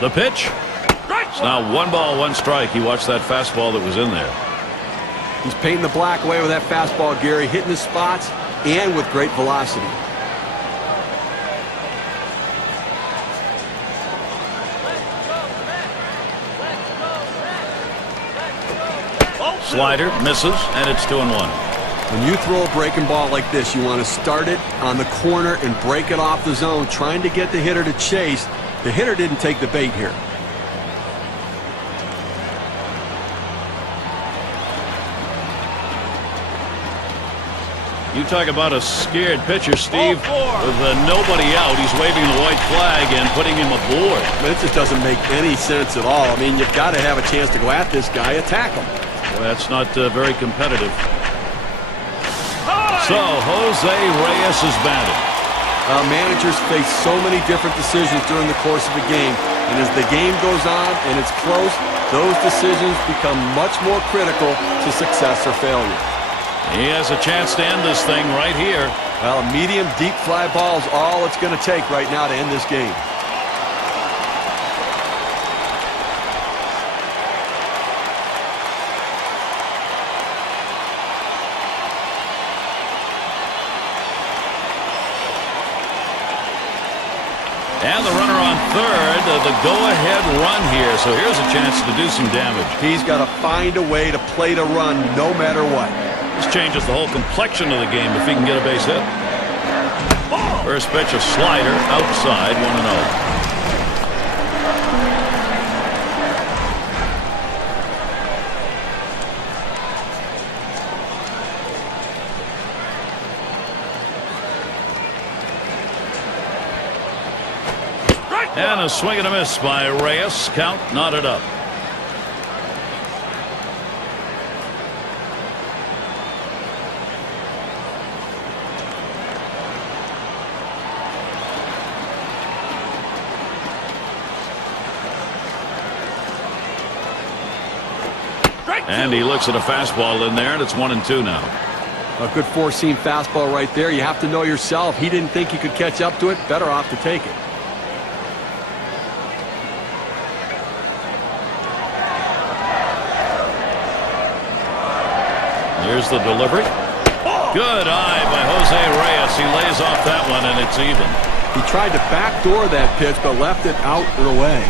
The pitch. It's now 1 ball, 1 strike. You watched that fastball that was in there. He's painting the black away with that fastball, Gary, hitting his spots and with great velocity. Slider misses, and it's 2-1. When you throw a breaking ball like this, you want to start it on the corner and break it off the zone, trying to get the hitter to chase. The hitter didn't take the bait here. You talk about a scared pitcher, Steve. With nobody out, he's waving the white flag and putting him aboard. It just doesn't make any sense at all. I mean, you've got to have a chance to go at this guy, attack him. Well, that's not very competitive. So, Jose Reyes is batting. Managers face so many different decisions during the course of a game. And as the game goes on and it's close, those decisions become much more critical to success or failure. He has a chance to end this thing right here. Well, a medium deep fly ball is all it's going to take right now to end this game. And the runner on third, the go-ahead run here. So here's a chance to do some damage. He's got to find a way to play to run no matter what. This changes the whole complexion of the game if he can get a base hit. First pitch, a slider outside, 1-0. And a swing and a miss by Reyes. Count knotted up. And he looks at a fastball in there, and it's 1-2 now. A good four-seam fastball right there. You have to know yourself. He didn't think he could catch up to it. Better off to take it. Here's the delivery. Good eye by Jose Reyes. He lays off that one, and it's even. He tried to backdoor that pitch, but left it out and away.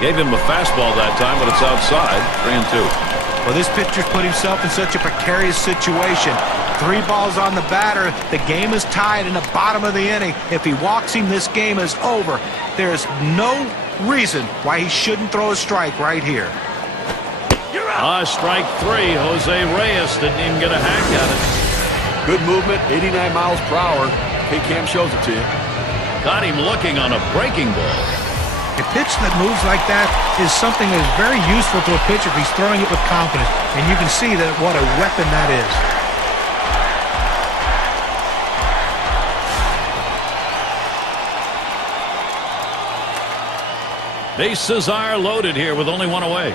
Gave him a fastball that time, but it's outside. 3-2. Well, this pitcher's put himself in such a precarious situation. 3 balls on the batter. The game is tied in the bottom of the inning. If he walks him, this game is over. There's no reason why he shouldn't throw a strike right here. Strike 3. Jose Reyes didn't even get a hack at it. Good movement, 89 miles per hour. K-Cam shows it to you. Got him looking on a breaking ball. A pitch that moves like that is something that is very useful to a pitcher if he's throwing it with confidence. And you can see that what a weapon that is. Bases are loaded here with only one away.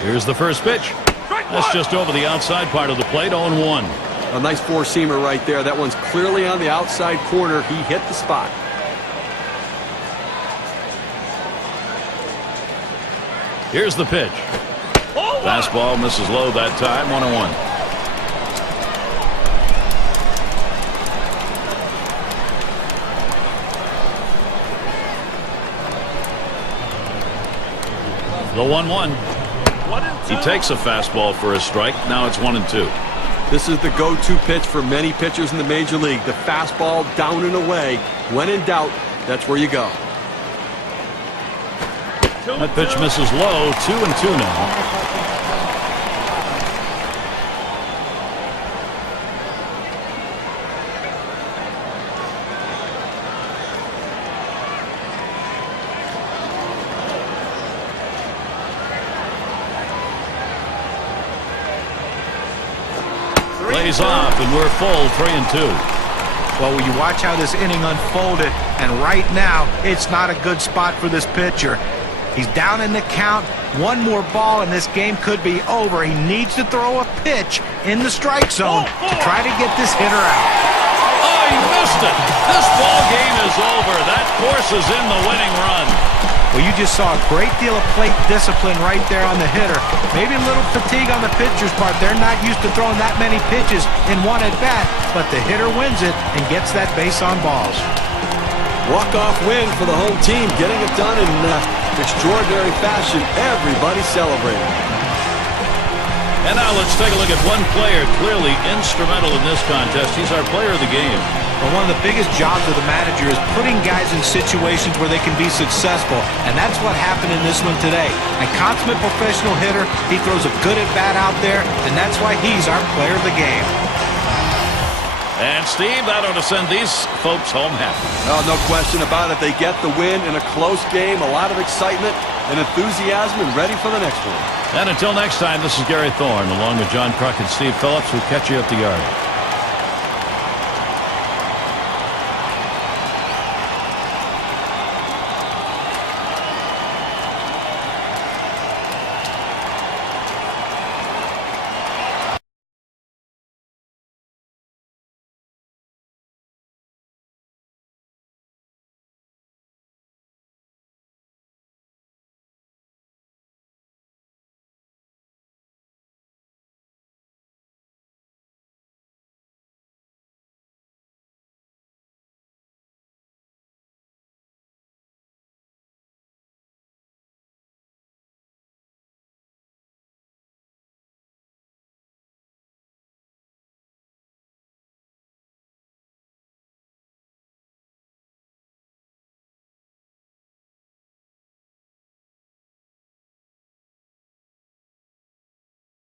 Here's the first pitch. That's just over the outside part of the plate, 0-1. A nice four-seamer right there. That one's clearly on the outside corner. He hit the spot. Here's the pitch. Fastball misses low that time, 1-1. The 1-1. He takes a fastball for a strike. Now it's 1-2. This is the go-to pitch for many pitchers in the major league. The fastball down and away. When in doubt, that's where you go. That pitch misses low. 2-2 now. Plays off, and we're full 3-2. Well, you watch how this inning unfolded, and right now, it's not a good spot for this pitcher. He's down in the count. One more ball, and this game could be over. He needs to throw a pitch in the strike zone to try to get this hitter out. Oh, he missed it. This ball game is over. That forces in the winning run. Well, you just saw a great deal of plate discipline right there on the hitter. Maybe a little fatigue on the pitcher's part. They're not used to throwing that many pitches in one at-bat, but the hitter wins it and gets that base on balls. Walk-off win for the home team, getting it done in extraordinary fashion. Everybody celebrating. And now let's take a look at one player clearly instrumental in this contest. He's our player of the game. Well, one of the biggest jobs of the manager is putting guys in situations where they can be successful, and that's what happened in this one today. A consummate professional hitter, he throws a good at-bat out there, and that's why he's our player of the game. And Steve, that ought to send these folks home happy. Oh, no question about it. They get the win in a close game, a lot of excitement and enthusiasm, and ready for the next one. And until next time, this is Gary Thorne, along with John Kruk and Steve Phillips, who catch you at the yard.